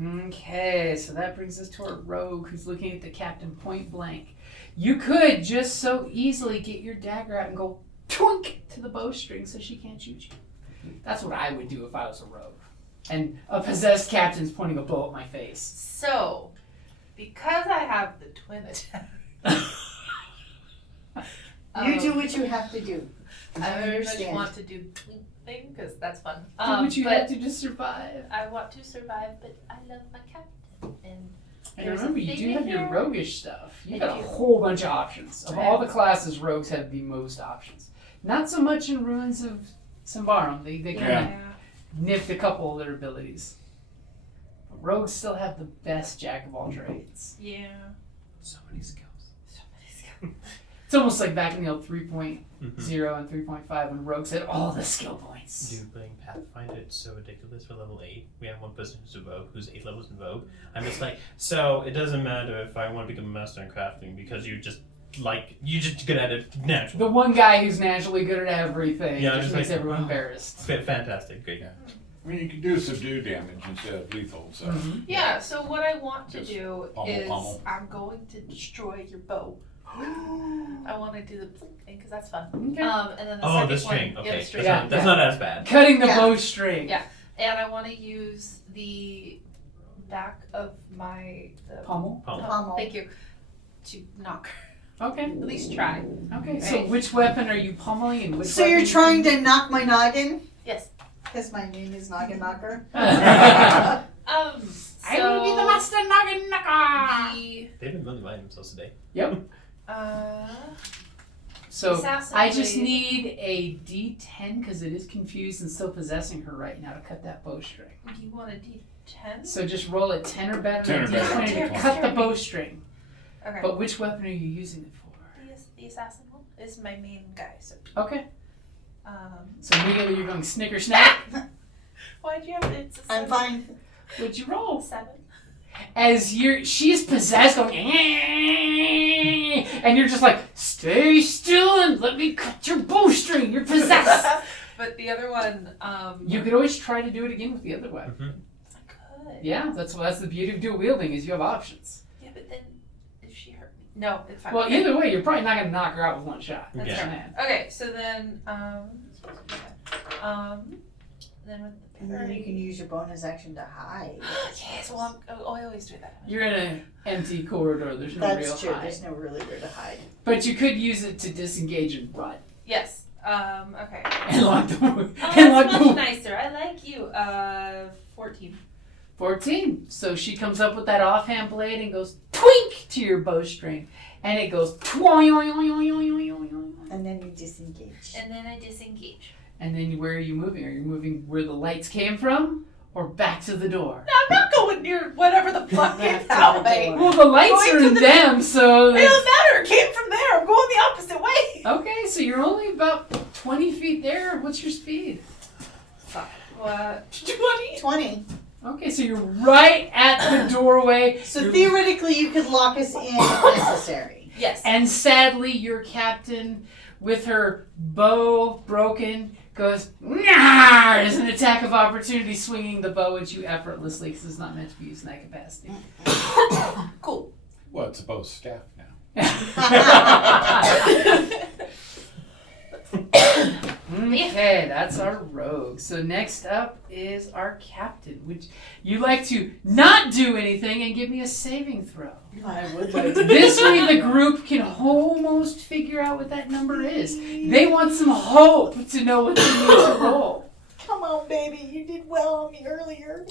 Okay, so that brings us to our rogue who's looking at the captain point blank. You could just so easily get your dagger out and go twink to the bowstring so she can't shoot you. That's what I would do if I was a rogue. And a possessed captain's pointing a bow at my face. So, because I have the twin attack, You do what you have to do. I very much understand. want to do the twink thing because that's fun. Do what you but have to just survive. I want to survive, but I love my captain. And And there's remember, a you thing do in have your here. roguish stuff. You Thank got a you. whole bunch of options. Of I all have- the classes, rogues have the most options. Not so much in Ruins of Symbaroum. They kind of Yeah. niffed a couple of their abilities. But rogues still have the best jack of all trades. Yeah. So many skills. It's almost like back in the old 3.0 Mm-hmm. and 3.5 when rogues had all the skill points. Dude, playing Pathfinder, it's so ridiculous for level 8. We have one person who's a rogue, who's 8 levels in rogue. I'm just like, so it doesn't matter if I want to become a master in crafting because you're just good at it naturally. The one guy who's naturally good at everything Yeah, just just makes like, everyone embarrassed. Fantastic, great. Yeah. I mean, you can do subdue damage instead of lethal, so. Mhm. Yeah, so what I want to Just do pummel, is pummel. I'm going to destroy your bow. I want to do the blink thing because that's fun. Okay. And then the Oh, second the string. one, Okay, the string. Yeah. that's not as bad. Cutting the Yeah. bowstring. Yeah. And I want to use the back of the Pommel. Pommel. Thank you. To knock her. Okay. At least try. Okay. So Right. which weapon are you pummeling and which So weapon you're you trying can- to knock my noggin? Yes. Because my name is Noggin Knocker. I So will be the master noggin knocker. They've been really lying themselves today. Yep. Uh, So Assassin I just blade. need a D10 because it is confused and still possessing her right now to cut that bowstring. do you want a D10? So just roll a 10 or better 10 or and better. D20 to Damn, cut the scare me. bowstring. Okay. But which weapon are you using it for? The assassin one is my main guy. So Okay. um, So immediately you're going snicker snack. why'd you have it's a I'm 7? fine. What'd you roll? 7. As she's possessed, going, "Eh," and you're just like, stay still and let me cut your bowstring. You're possessed. But the other one, You could always try to do it again with the other weapon. I could. Yeah, that's the beauty of dual wielding is you have options. Yeah, but then if she hurt me, no, it's fine. Well, Okay. either way, you're probably not gonna knock her out with one shot. That's Just Yeah. saying. Okay, so then then with the And then you can use your bonus action to hide. yes, well, I always do that. You're in an empty corridor. There's no real That's true. hide. There's no really where to hide. But you could use it to disengage and run Yes. Okay. and lock the Oh, and that's lock much the nicer. I like you. 14. 14. So she comes up with that offhand blade and goes twink to your bowstring, and it goes twing. And then you disengage. And then I disengage. And then where are you moving? Are you moving where the lights came from, or back to the door? No, I'm not going near whatever the fuck Back came to that the way. door. Well, the lights Going are to in the- them, so It doesn't matter. It came from there. I'm going the opposite way. okay. So you're only about 20 feet there. What's your speed? What? 20? 20. Okay, so you're right at the doorway. So You're- theoretically, you could lock us in if necessary. Yes. And sadly, your captain, with her bow broken, goes, "Nah!" As an attack of opportunity, swinging the bow at you effortlessly because it's not meant to be used in that capacity. Cool. Well, it's a bow staff now. Okay, that's our rogue. So next up is our captain. Would you like to not do anything and give me a saving throw? I would like to. This way the group can almost figure out what that number is. They want some hope to know what they need to roll. Come on, baby. You did well on me earlier.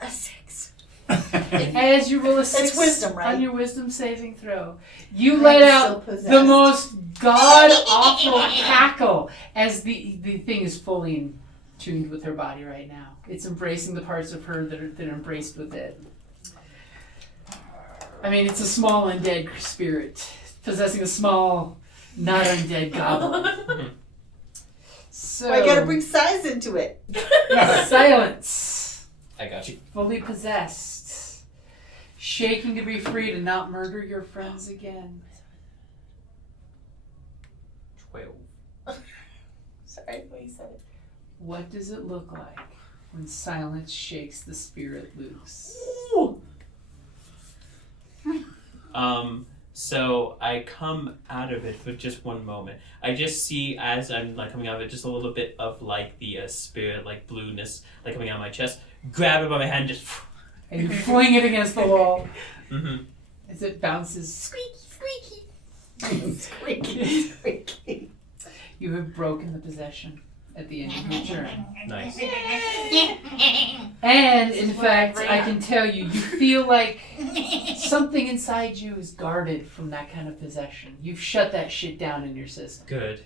A 6. As you roll a 6 wisdom, right? on your wisdom saving throw, you let out still the possessed. most god-awful cackle as the thing is fully tuned with her body right now. It's embracing the parts of her that are embraced with it. I mean, it's a small undead spirit possessing a small, not undead goblin. So, Well, I gotta bring size into it. silence. I got you. Fully possessed. Shaking to be free to not murder your friends again. 12. Sorry, what you said. What does it look like when silence shakes the spirit loose? So I come out of it for just one moment. I just see, as I'm like coming out of it, just a little bit of like the spirit, like blueness, like coming out of my chest. Grab it by my hand, just. And you fling it against the wall Mm-hmm. as it bounces. Squeaky, squeaky. Squeaky, squeaky. You have broken the possession at the end of your turn. Nice. And in fact, I can tell you, you feel like something inside you is guarded from that kind of possession. You've shut that shit down in your system. Good.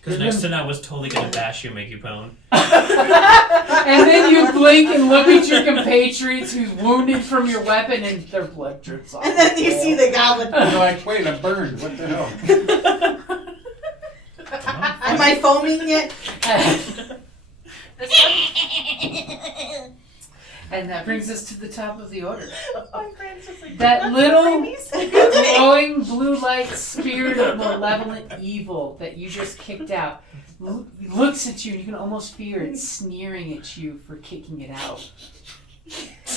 Because next time I was totally gonna bash you and make you bone. And then you blink and look at your compatriots who's wounded from your weapon and their blood drips off. And then you see the goblin. You're like, wait, I'm burned. What the hell? Am I foaming yet? And that brings us to the top of the order. My friend's just like, That little Babies. glowing blue light spirit of malevolent evil that you just kicked out looks at you and you can almost fear it sneering at you for kicking it out.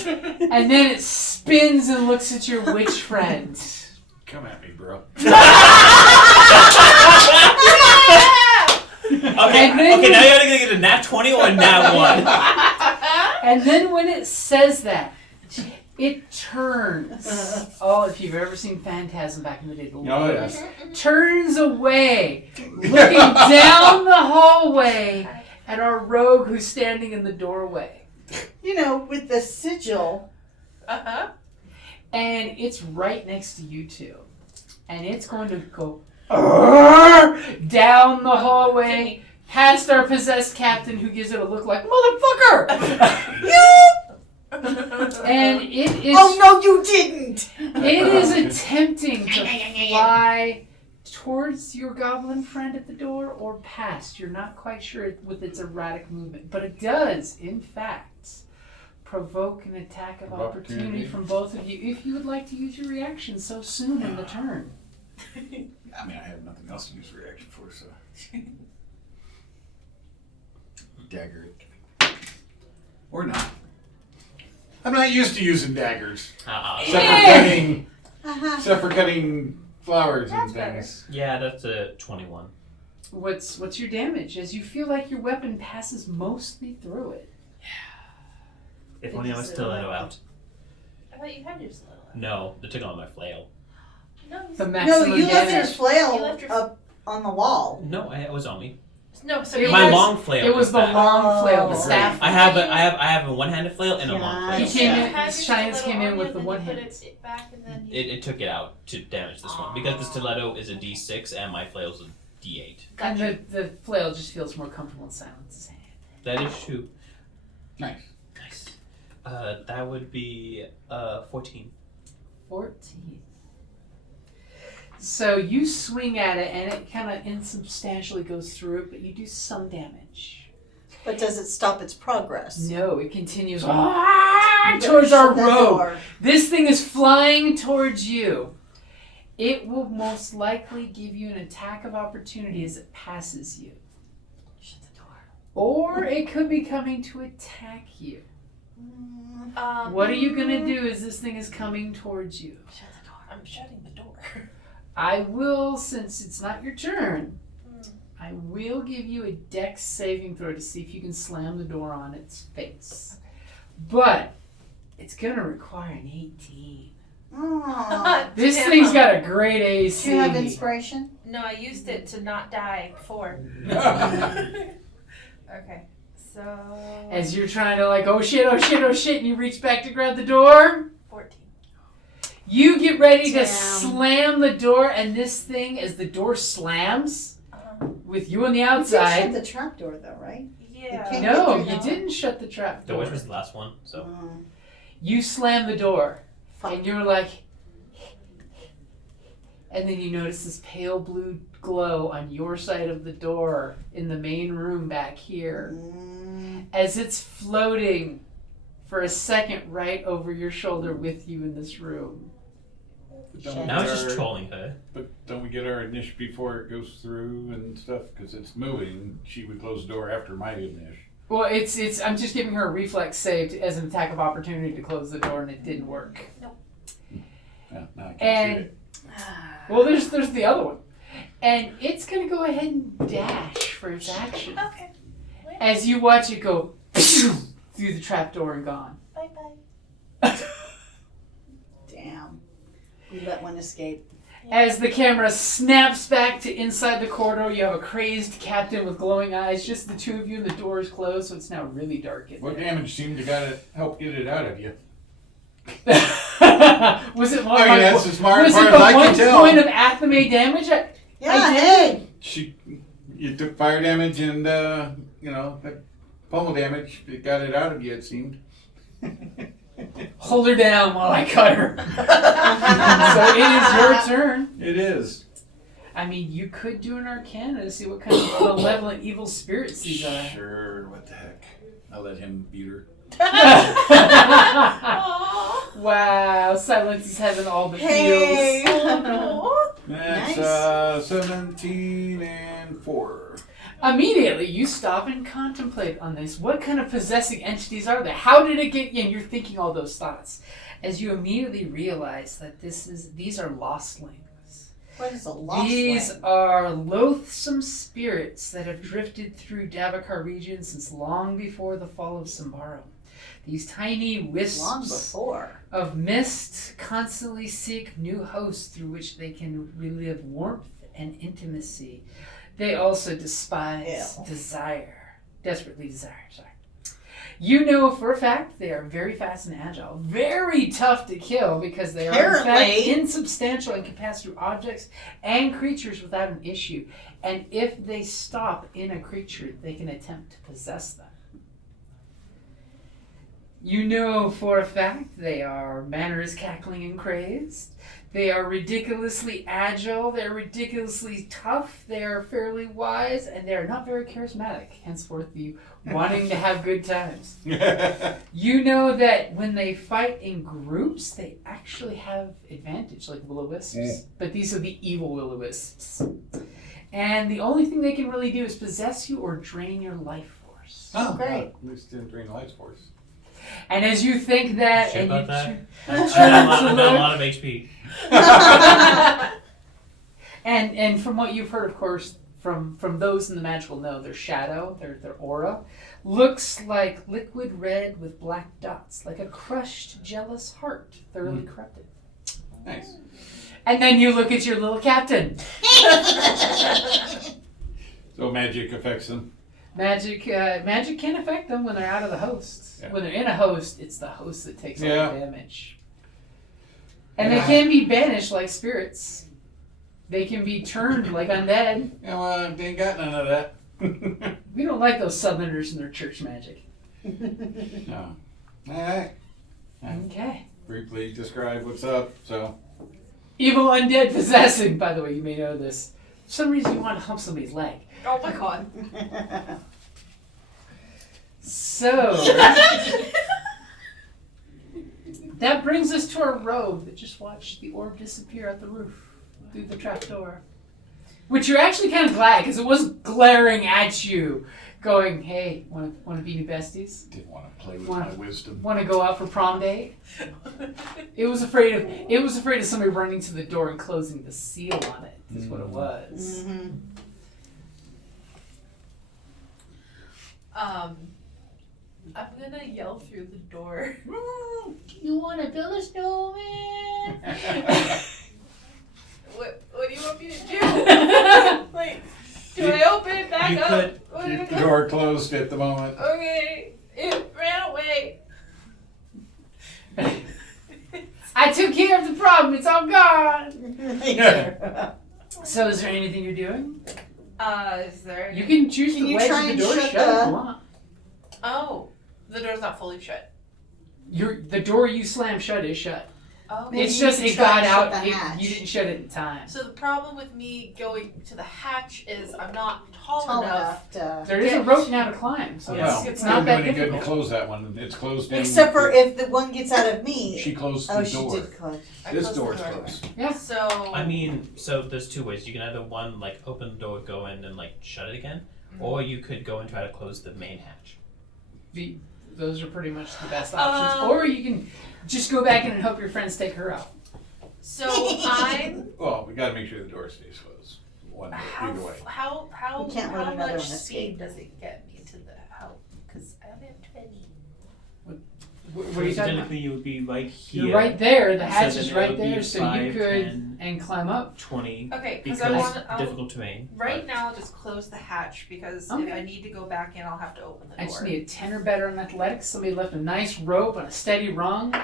And then it spins and looks at your witch friend. Come at me, bro. Okay, And then- okay, now you're gonna get a nat 20 or a nat 1. And then when it says that, it turns. Oh, if you've ever seen Phantasm back in the day, the Oh, Lord yes. turns away, looking down the hallway at our rogue who's standing in the doorway. You know, with the sigil. uh-huh. And it's right next to you two. And it's going to go down the hallway, past our possessed captain who gives it a look like, motherfucker! And it is... Oh, no, you didn't! It is attempting to fly towards your goblin friend at the door or past. You're not quite sure with its erratic movement. But it does, in fact, provoke an attack of opportunity from both of you if you would like to use your reaction so soon in the turn. I mean, I have nothing else to use reaction for, so. Dagger it. Or not. I'm not used to using daggers. Except for cutting flowers and things. Yeah, that's a 21. What's your damage? As you feel like your weapon passes mostly through it. If only I was stiletto out. I thought you had your stiletto. No, they took on my flail. No, The No, maximum you left your damage. flail You left your- up on the wall. No, it was on me. no. So It My was- long flail. It was the back. long flail, the Oh. staff. I have a one-handed flail and a long Yeah. He flail. came You in- had your Shines stiletto came in on with you, the then one you hand. put it back and then you... It took it out to damage this one because the stiletto is a D6 and my flail's a D8. And the flail just feels more comfortable in silence. That is true. Nice. Nice. That would be 14. 14. So you swing at it and it kind of insubstantially goes through it, but you do some damage. But does it stop its progress? No, it continues You better towards our shut that road. door. This thing is flying towards you. It will most likely give you an attack of opportunity as it passes you. Shut the door. Or it could be coming to attack you. Mm, What are you going to do as this thing is coming towards you? Shut the door. I'm shutting the door. I will, since it's not your turn, I will give you a dex saving throw to see if you can slam the door on its face. But it's going to require an 18. Aw. This Damn. thing's got a great AC. Do you have inspiration? No, I used it to not die before. Okay, so... As you're trying to like, oh shit, and you reach back to grab the door. 14. You get ready to Damn. slam the door, and this thing, as the door slams, with you on the You did shut outside. the trap door, though, right? Yeah. can't No, get through you now. didn't shut the trap The door. which was the last one, so. Mm, You slam the door, fuck. and you're like, and then you notice this pale blue glow on your side of the door in the main room back here, Mm, as it's floating for a second right over your shoulder with you in this room. But don't we Now get it's just our- trolling her. But don't we get our initiative before it goes through and stuff? Because it's moving. She would close the door after my initiative. Well, it's. I'm just giving her a reflex save as an attack of opportunity to close the door, and it didn't work. Yeah, now I can't And shoot it. well, there's the other one, and it's gonna go ahead and dash for its action. Okay. As you watch it go through the trapdoor and gone. Bye bye. Damn. We let one escape. As the camera snaps back to inside the corridor, you have a crazed captain with glowing eyes. Just the two of you, and the door is closed, so it's now really dark in What there. damage seemed to help get it out of you? Was it one? I mean, that's the smart was part it the I can one tell. point of Athame damage? Yeah, hey! You took fire damage and the pommel damage. It got it out of you. It seemed. Hold her down while I cut her. So it is your turn. It is. I mean, you could do an Arcana to see what kind of malevolent evil spirits these are. Sure. What the heck? I'll let him beat her. Wow, silence is having all the Hey! feels. Oh no. That's 17 and 4. Immediately, you stop and contemplate on this. What kind of possessing entities are there? How did it get? And you're thinking all those thoughts as you immediately realize that these are lostlings. What is a lost These land? are loathsome spirits that have drifted through Davokar region since long before the fall of Symbaroum. These tiny Long wisps before. of mist constantly seek new hosts through which they can relive warmth and intimacy. They also despise desperately desire. Sorry. You know for a fact they are very fast and agile, very tough to kill because they are in fact Apparently. insubstantial and can pass through objects and creatures without an issue. And if they stop in a creature, they can attempt to possess them. You know for a fact they are manners cackling and crazed. They are ridiculously agile, they're ridiculously tough, they are fairly wise, and they are not very charismatic, henceforth you wanting to have good times. You know that when they fight in groups, they actually have advantage, like will-o-wisps. Yeah. But these are the evil will-o-wisps. And the only thing they can really do is possess you or drain your life force. Oh, great. At least didn't drain life force. And as you think that, Shit and about you that? tr- I got a lot of HP. and from what you've heard, of course, from those in the magical know, their shadow, their aura, looks like liquid red with black dots, like a crushed, jealous heart, thoroughly corrupted. Nice. And then you look at your little captain. So magic affects them. Magic can affect them when they're out of the host. Yeah. When they're in a host, it's the host that takes all Yeah. the damage. And they can be banished like spirits. They can be turned like undead. Yeah, well, they ain't got none of that. We don't like those southerners and their church magic. No. Alright. Okay. Briefly describe what's up, so. Evil undead possessing. By the way, you may know this. For some reason you want to hump somebody's leg. Oh my god. So that brings us to our rogue that just watched the orb disappear out the roof through the trapdoor. Which you're actually kind of glad because it wasn't glaring at you, going, "Hey, want to be new besties? Didn't want to play with Wanna- my wisdom. Want to go out for prom date?" It was afraid of somebody running to the door and closing the seal on it. Is what it was. Mm-hmm. I'm gonna yell through the door. You want to build a snowman? What do you want me to do? Like, do I open it back You up? could What Keep do the door closed at the moment. Okay, it ran away. I took care of the problem. It's all gone. So, is there anything you're doing? Is there? You can choose Can to you wedge try the and door shut shut if the- you want. Oh, the door's not fully shut. The door you slam shut is shut. Oh. Maybe It's you just can it try got and shut out. the hatch. You didn't shut it in time. So the problem with me going to the hatch is I'm not tall, Tall enough. enough to. There is a rope now to climb, so Well, it's not not that doing any good to difficult. close that one. It's closed in. Except for if the one gets out of me. She closed Oh, the she door. did close. I This closed the door's door. closed. Yeah. So I mean, so there's two ways. You can either one, like, open the door, go in and, like, shut it again, or you could go and try to close the main hatch. Those are pretty much the best options. Or you can just go back in and hope your friends take her out. So I'm. Well, we got to make sure the door stays closed. Either way. How You can't let another much one escape. speed does it get me to the house? Because I only have 20. What are you talking about? Technically, you would be right here. You're right there. The So hatch then is it right would be there, so 5, you could 10, and climb up. 20. Okay, because I'll difficult terrain. right now I'll just close the hatch because if Okay. I need to go back in, I'll have to open the door. I just need a 10 or better on athletics. Somebody left a nice rope on a steady rung.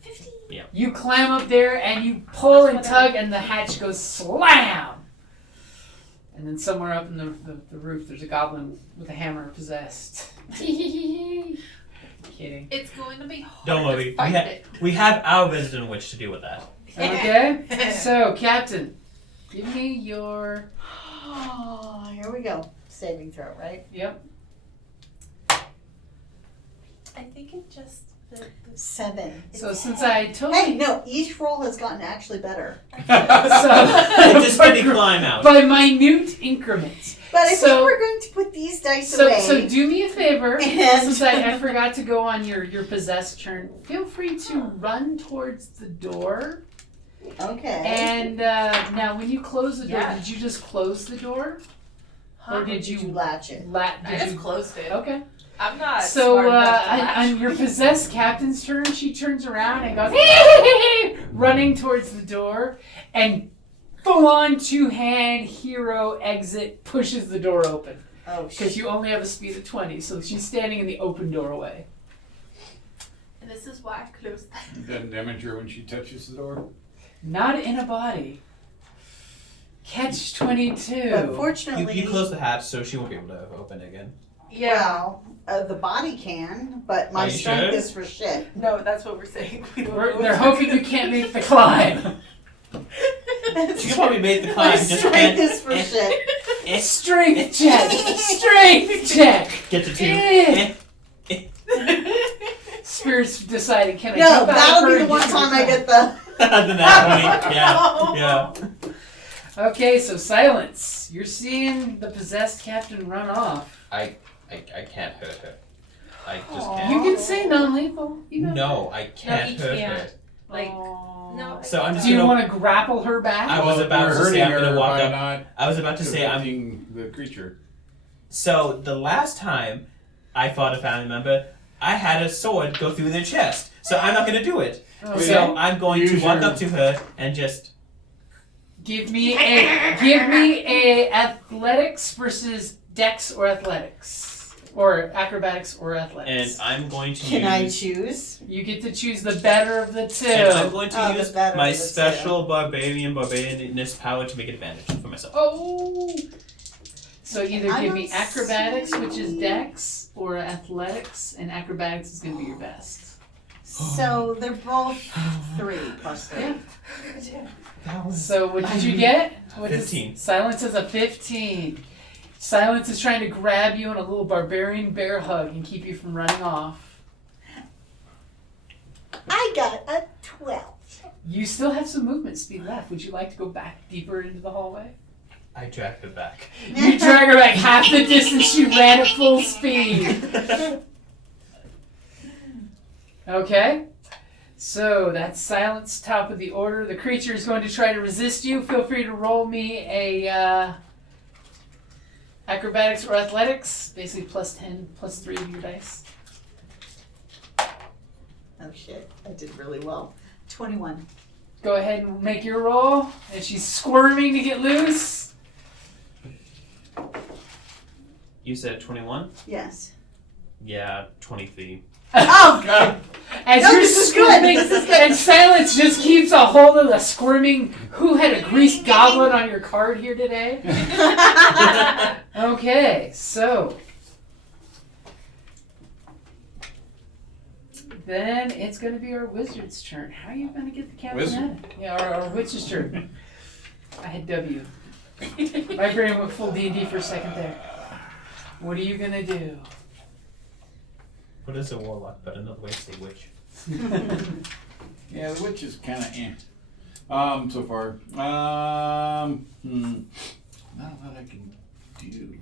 15. You climb up there and you pull and tug, and the hatch goes slam. And then somewhere up in the roof, there's a goblin with a hammer possessed. Kidding. It's going to be hard Don't worry. to fight it. We have our resident witch to deal with that. Okay. So, Captain, give me your. Oh, here we go. Saving throw, right? Yep. I think it just the 7. So since I told Hey, you, no, each roll has gotten actually better. Just let me climb out. by minute increments. But I So- think we're going to put these dice So away. do me a favor, And- since I forgot to go on your possessed turn, feel free to run towards the door. Okay. And now when you close the door, Yeah. did you just close the door? Or did Did you you latch it? I did just you closed it. Okay. I'm not So smart enough to latch on your it. possessed captain's turn, she turns around and goes running towards the door, and full-on two-hand hero exit pushes the door open Oh, because shit. you only have a speed of 20. So she's standing in the open doorway. And this is why I closed that. It doesn't damage her when she touches the door. Not in a body. Catch 22. But fortunately, You close the hatch so she won't be able to open it again. well, the body can, but my Are you strength sure? is for shit. No, that's what we're saying. We don't know They're what's hoping you can't make the climb. She can probably make the My climb. Just strength can't is for shit. Strength check. Strength check. get to 2. Spirits decided, can I No, jump out that'll of her be the and one get to time the I climb? get the. Then that point, yeah. Okay, so silence. You're seeing the possessed captain run off. I can't hurt her. I just Aw. can't. You can say non-lethal. You know. No, I can't you hurt can't. her. Like, Aw. no. So I'm just Do you gonna. want to grapple her back? I was about to say I'm gonna walk up. Not I was about to say I'm. preventing the creature. So the last time I fought a family member, I had a sword go through their chest. So I'm not gonna do it. Okay. So I'm going to Use walk your- up to her and just. Give me a athletics versus dex or athletics, or acrobatics or And athletics. I'm going to Can I use. choose? You get to choose the better of the two. And I'm going to Oh, the use better my of the two. special barbarianness power to make an advantage for myself. Oh. So either I give me don't acrobatics, which is see- dex, or athletics, and acrobatics is going to be your best. So they're both 3 plus 3. So what did you get? What is- 15. Silence is a 15. Silence is trying to grab you in a little barbarian bear hug and keep you from running off. I got a 12. You still have some movement speed left. Would you like to go back deeper into the hallway? I dragged her back. You drag her back half the distance she ran at full speed. Okay. So that's silence, top of the order. The creature is going to try to resist you. Feel free to roll me a acrobatics or athletics. Basically plus 10, plus 3 of your dice. Oh shit, I did really well. 21. Go ahead and make your roll. And she's squirming to get loose. You said 21? Yes. Yeah, 23. Oh god! As No, you're this is good. squirming, This is good. and Silence just keeps a hold of the squirming. Who had a greased goblin on your card here today? Okay, so then it's going to be our wizard's turn. How are you going to get the captain Wizard? at it? Yeah, our witch's turn. I had W. My brain went full D&D for a second there. What are you going to do? What is a warlock? But another way to say witch. Yeah, the witch is kind of so far. Not a lot I can do.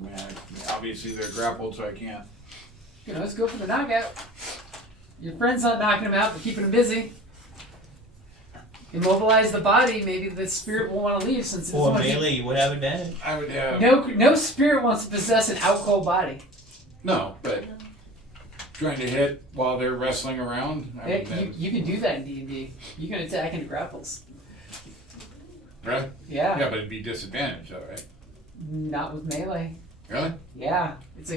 I mean, obviously they're grappled, so I can't let's go for the knockout. Your friend's not knocking him out, but keeping him busy. Immobilize the body. Maybe the spirit won't want to leave since For melee, you would have advantage. I would have. No spirit wants to possess an out cold body. No, but trying to hit while they're wrestling around. You can do that in D&D. You can attack into grapples. Right? Yeah. Yeah, but it'd be disadvantage, though, right? Not with melee. Really? Yeah, it's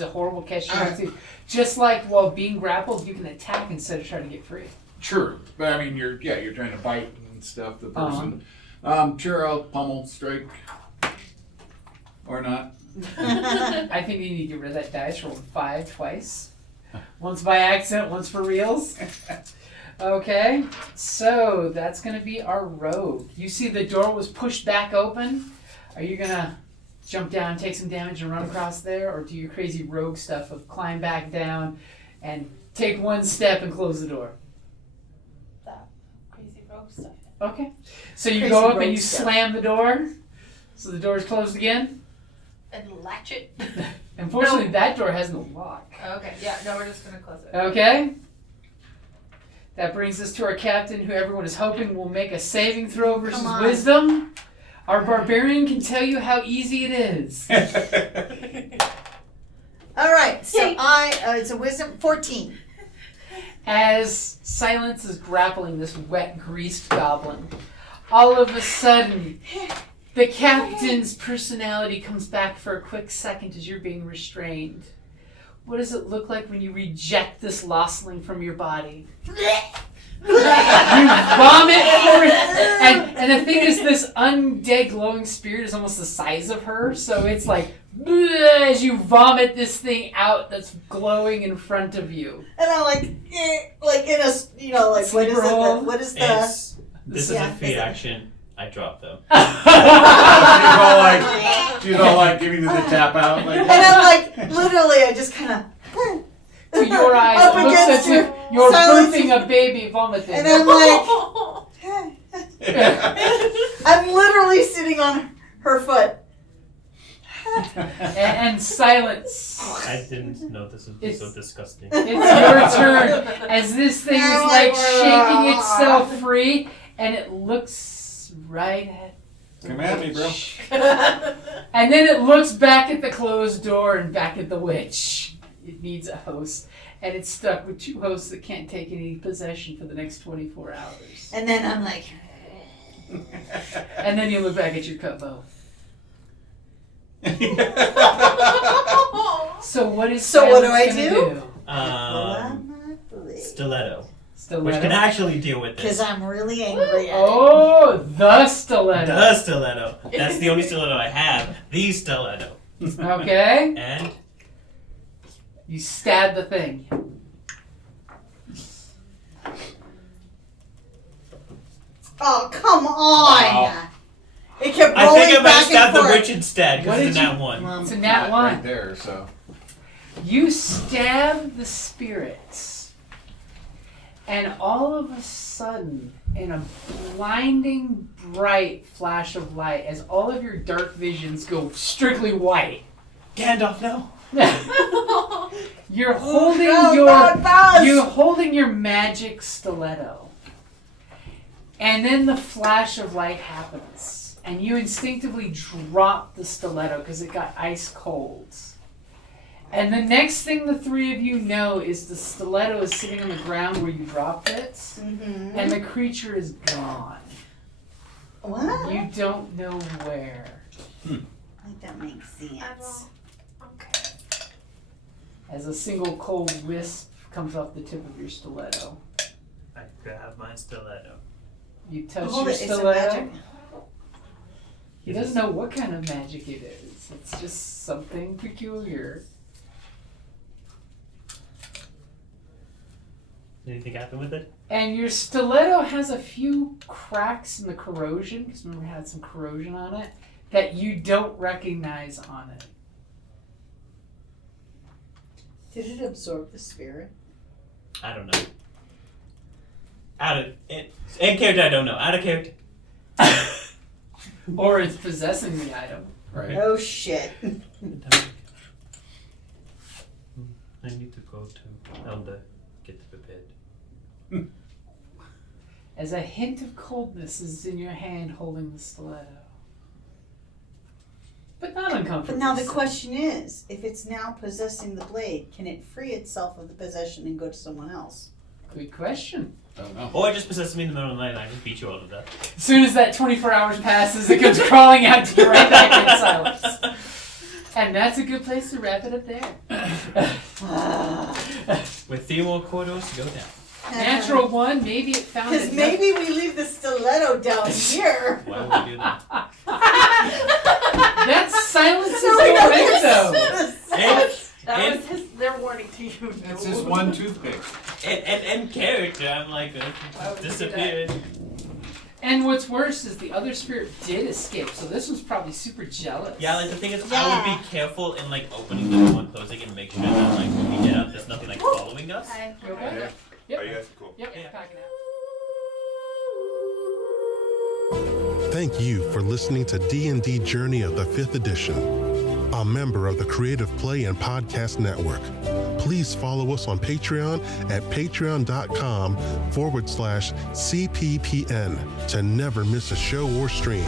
a horrible catch-22. Just like while being grappled, you can attack instead of trying to get free. True, but I mean, you're trying to bite and stuff the person. Sure, I'll pummel strike, or not. I think you need to get rid of that dice. Roll 5 twice. Once by accident, once for reals. Okay, so that's going to be our rogue. You see the door was pushed back open. Are you going to jump down, take some damage, and run across there? Or do your crazy rogue stuff of climb back down and take one step and close the door? That crazy rogue stuff. Okay. So you Crazy go up rogue and you stuff. slam the door. So the door is closed again. And latch it. Unfortunately, that door has no lock. Okay, yeah, no, we're just gonna close it. Okay. That brings us to our captain, who everyone is hoping will make a saving throw versus Come on. wisdom. Our barbarian can tell you how easy it is. All right, so Yay. it's a wisdom 14. As Silence is grappling this wet, greased goblin, all of a sudden, the captain's personality comes back for a quick second as you're being restrained. What does it look like when you reject this lostling from your body? You vomit forth, and the thing is, this undead glowing spirit is almost the size of her, so it's like, as you vomit this thing out that's glowing in front of you. And I'm like in a, what is Sleeper hole. it? What is the? This is Yeah. a free action. I drop them. She's all like giving the tap out. Like, And I'm like, literally, I just kind of. To your eyes, Up it looks against as if her, you're Silence. birthing a baby vomiting. And I'm like, I'm literally sitting on her foot. and Silence. I didn't know this would be so disgusting. It's your turn as this thing is like shaking itself free, and it looks right at. come at me, bro. And then it looks back at the closed door and back at the witch. It needs a host, and it's stuck with 2 hosts that can't take any possession for the next 24 hours. And then I'm like, And then you look back at your cut bow. So what is So what do Silence I gonna do? Stiletto. Stiletto. Which can actually deal with Because this. I'm really angry at Oh, the stiletto. The stiletto. That's the only stiletto I have. The stiletto. Okay. And You stab the thing. Oh, come on! Wow. It kept I rolling think I might back stab and the forth. witch instead What because it's did a nat you- 1. It's a nat Not 1. right there, so. You stab the spirits, and all of a sudden, in a blinding bright flash of light, as all of your dark visions go strictly white, Gandalf, no. you're holding Oh, you're holding your magic stiletto, and then the flash of light happens, and you instinctively drop the stiletto because it got ice cold. And the next thing the 3 of you know is the stiletto is sitting on the ground where you dropped it, Mm-hmm. and the creature is gone. What? You don't know where. Like that makes sense. Okay. As a single cold wisp comes off the tip of your stiletto. I grab my stiletto. You touch Hold your it, it's a stiletto. magic. He doesn't know what kind of magic it is. It's just something peculiar. Anything happen with it? And your stiletto has a few cracks in the corrosion, because remember it had some corrosion on it, that you don't recognize on it. Did it absorb the spirit? I don't know. In character, I don't know. Out of character. Or it's possessing the item. Right. Oh shit. I need to go to Elder. Get prepared. As a hint of coldness is in your hand holding the stiletto. But not uncomfortable. But now the question is, if it's now possessing the blade, can it free itself of the possession and go to someone else? Good question. Don't know. Or it just possesses me in the middle of the night and I just beat you all to death. As soon as that 24 hours passes, it comes crawling out to you right back in silence. And that's a good place to wrap it up there. With 3 more corridors to go down. Natural 1, maybe it found Because it. maybe we leave the stiletto down here. Why would we do that? That silence is So we don't correct, get though. That And- was their warning to you. It's just one toothpick. And character, I'm like, Why would you do disappeared. And what's worse is the other spirit did escape, so this was probably super jealous. Yeah, like the thing is, I Yeah. would be careful in like opening the door and closing it and make sure that like when we get out, there's nothing like following us. Hi. You okay? Yeah. Yep. Are you guys cool? Yep. Yeah. Packing out. Thank you for listening to D&D Journey of the 5th Edition, a member of the Creative Play and Podcast Network. Please follow us on Patreon at patreon.com/CPPN to never miss a show or stream.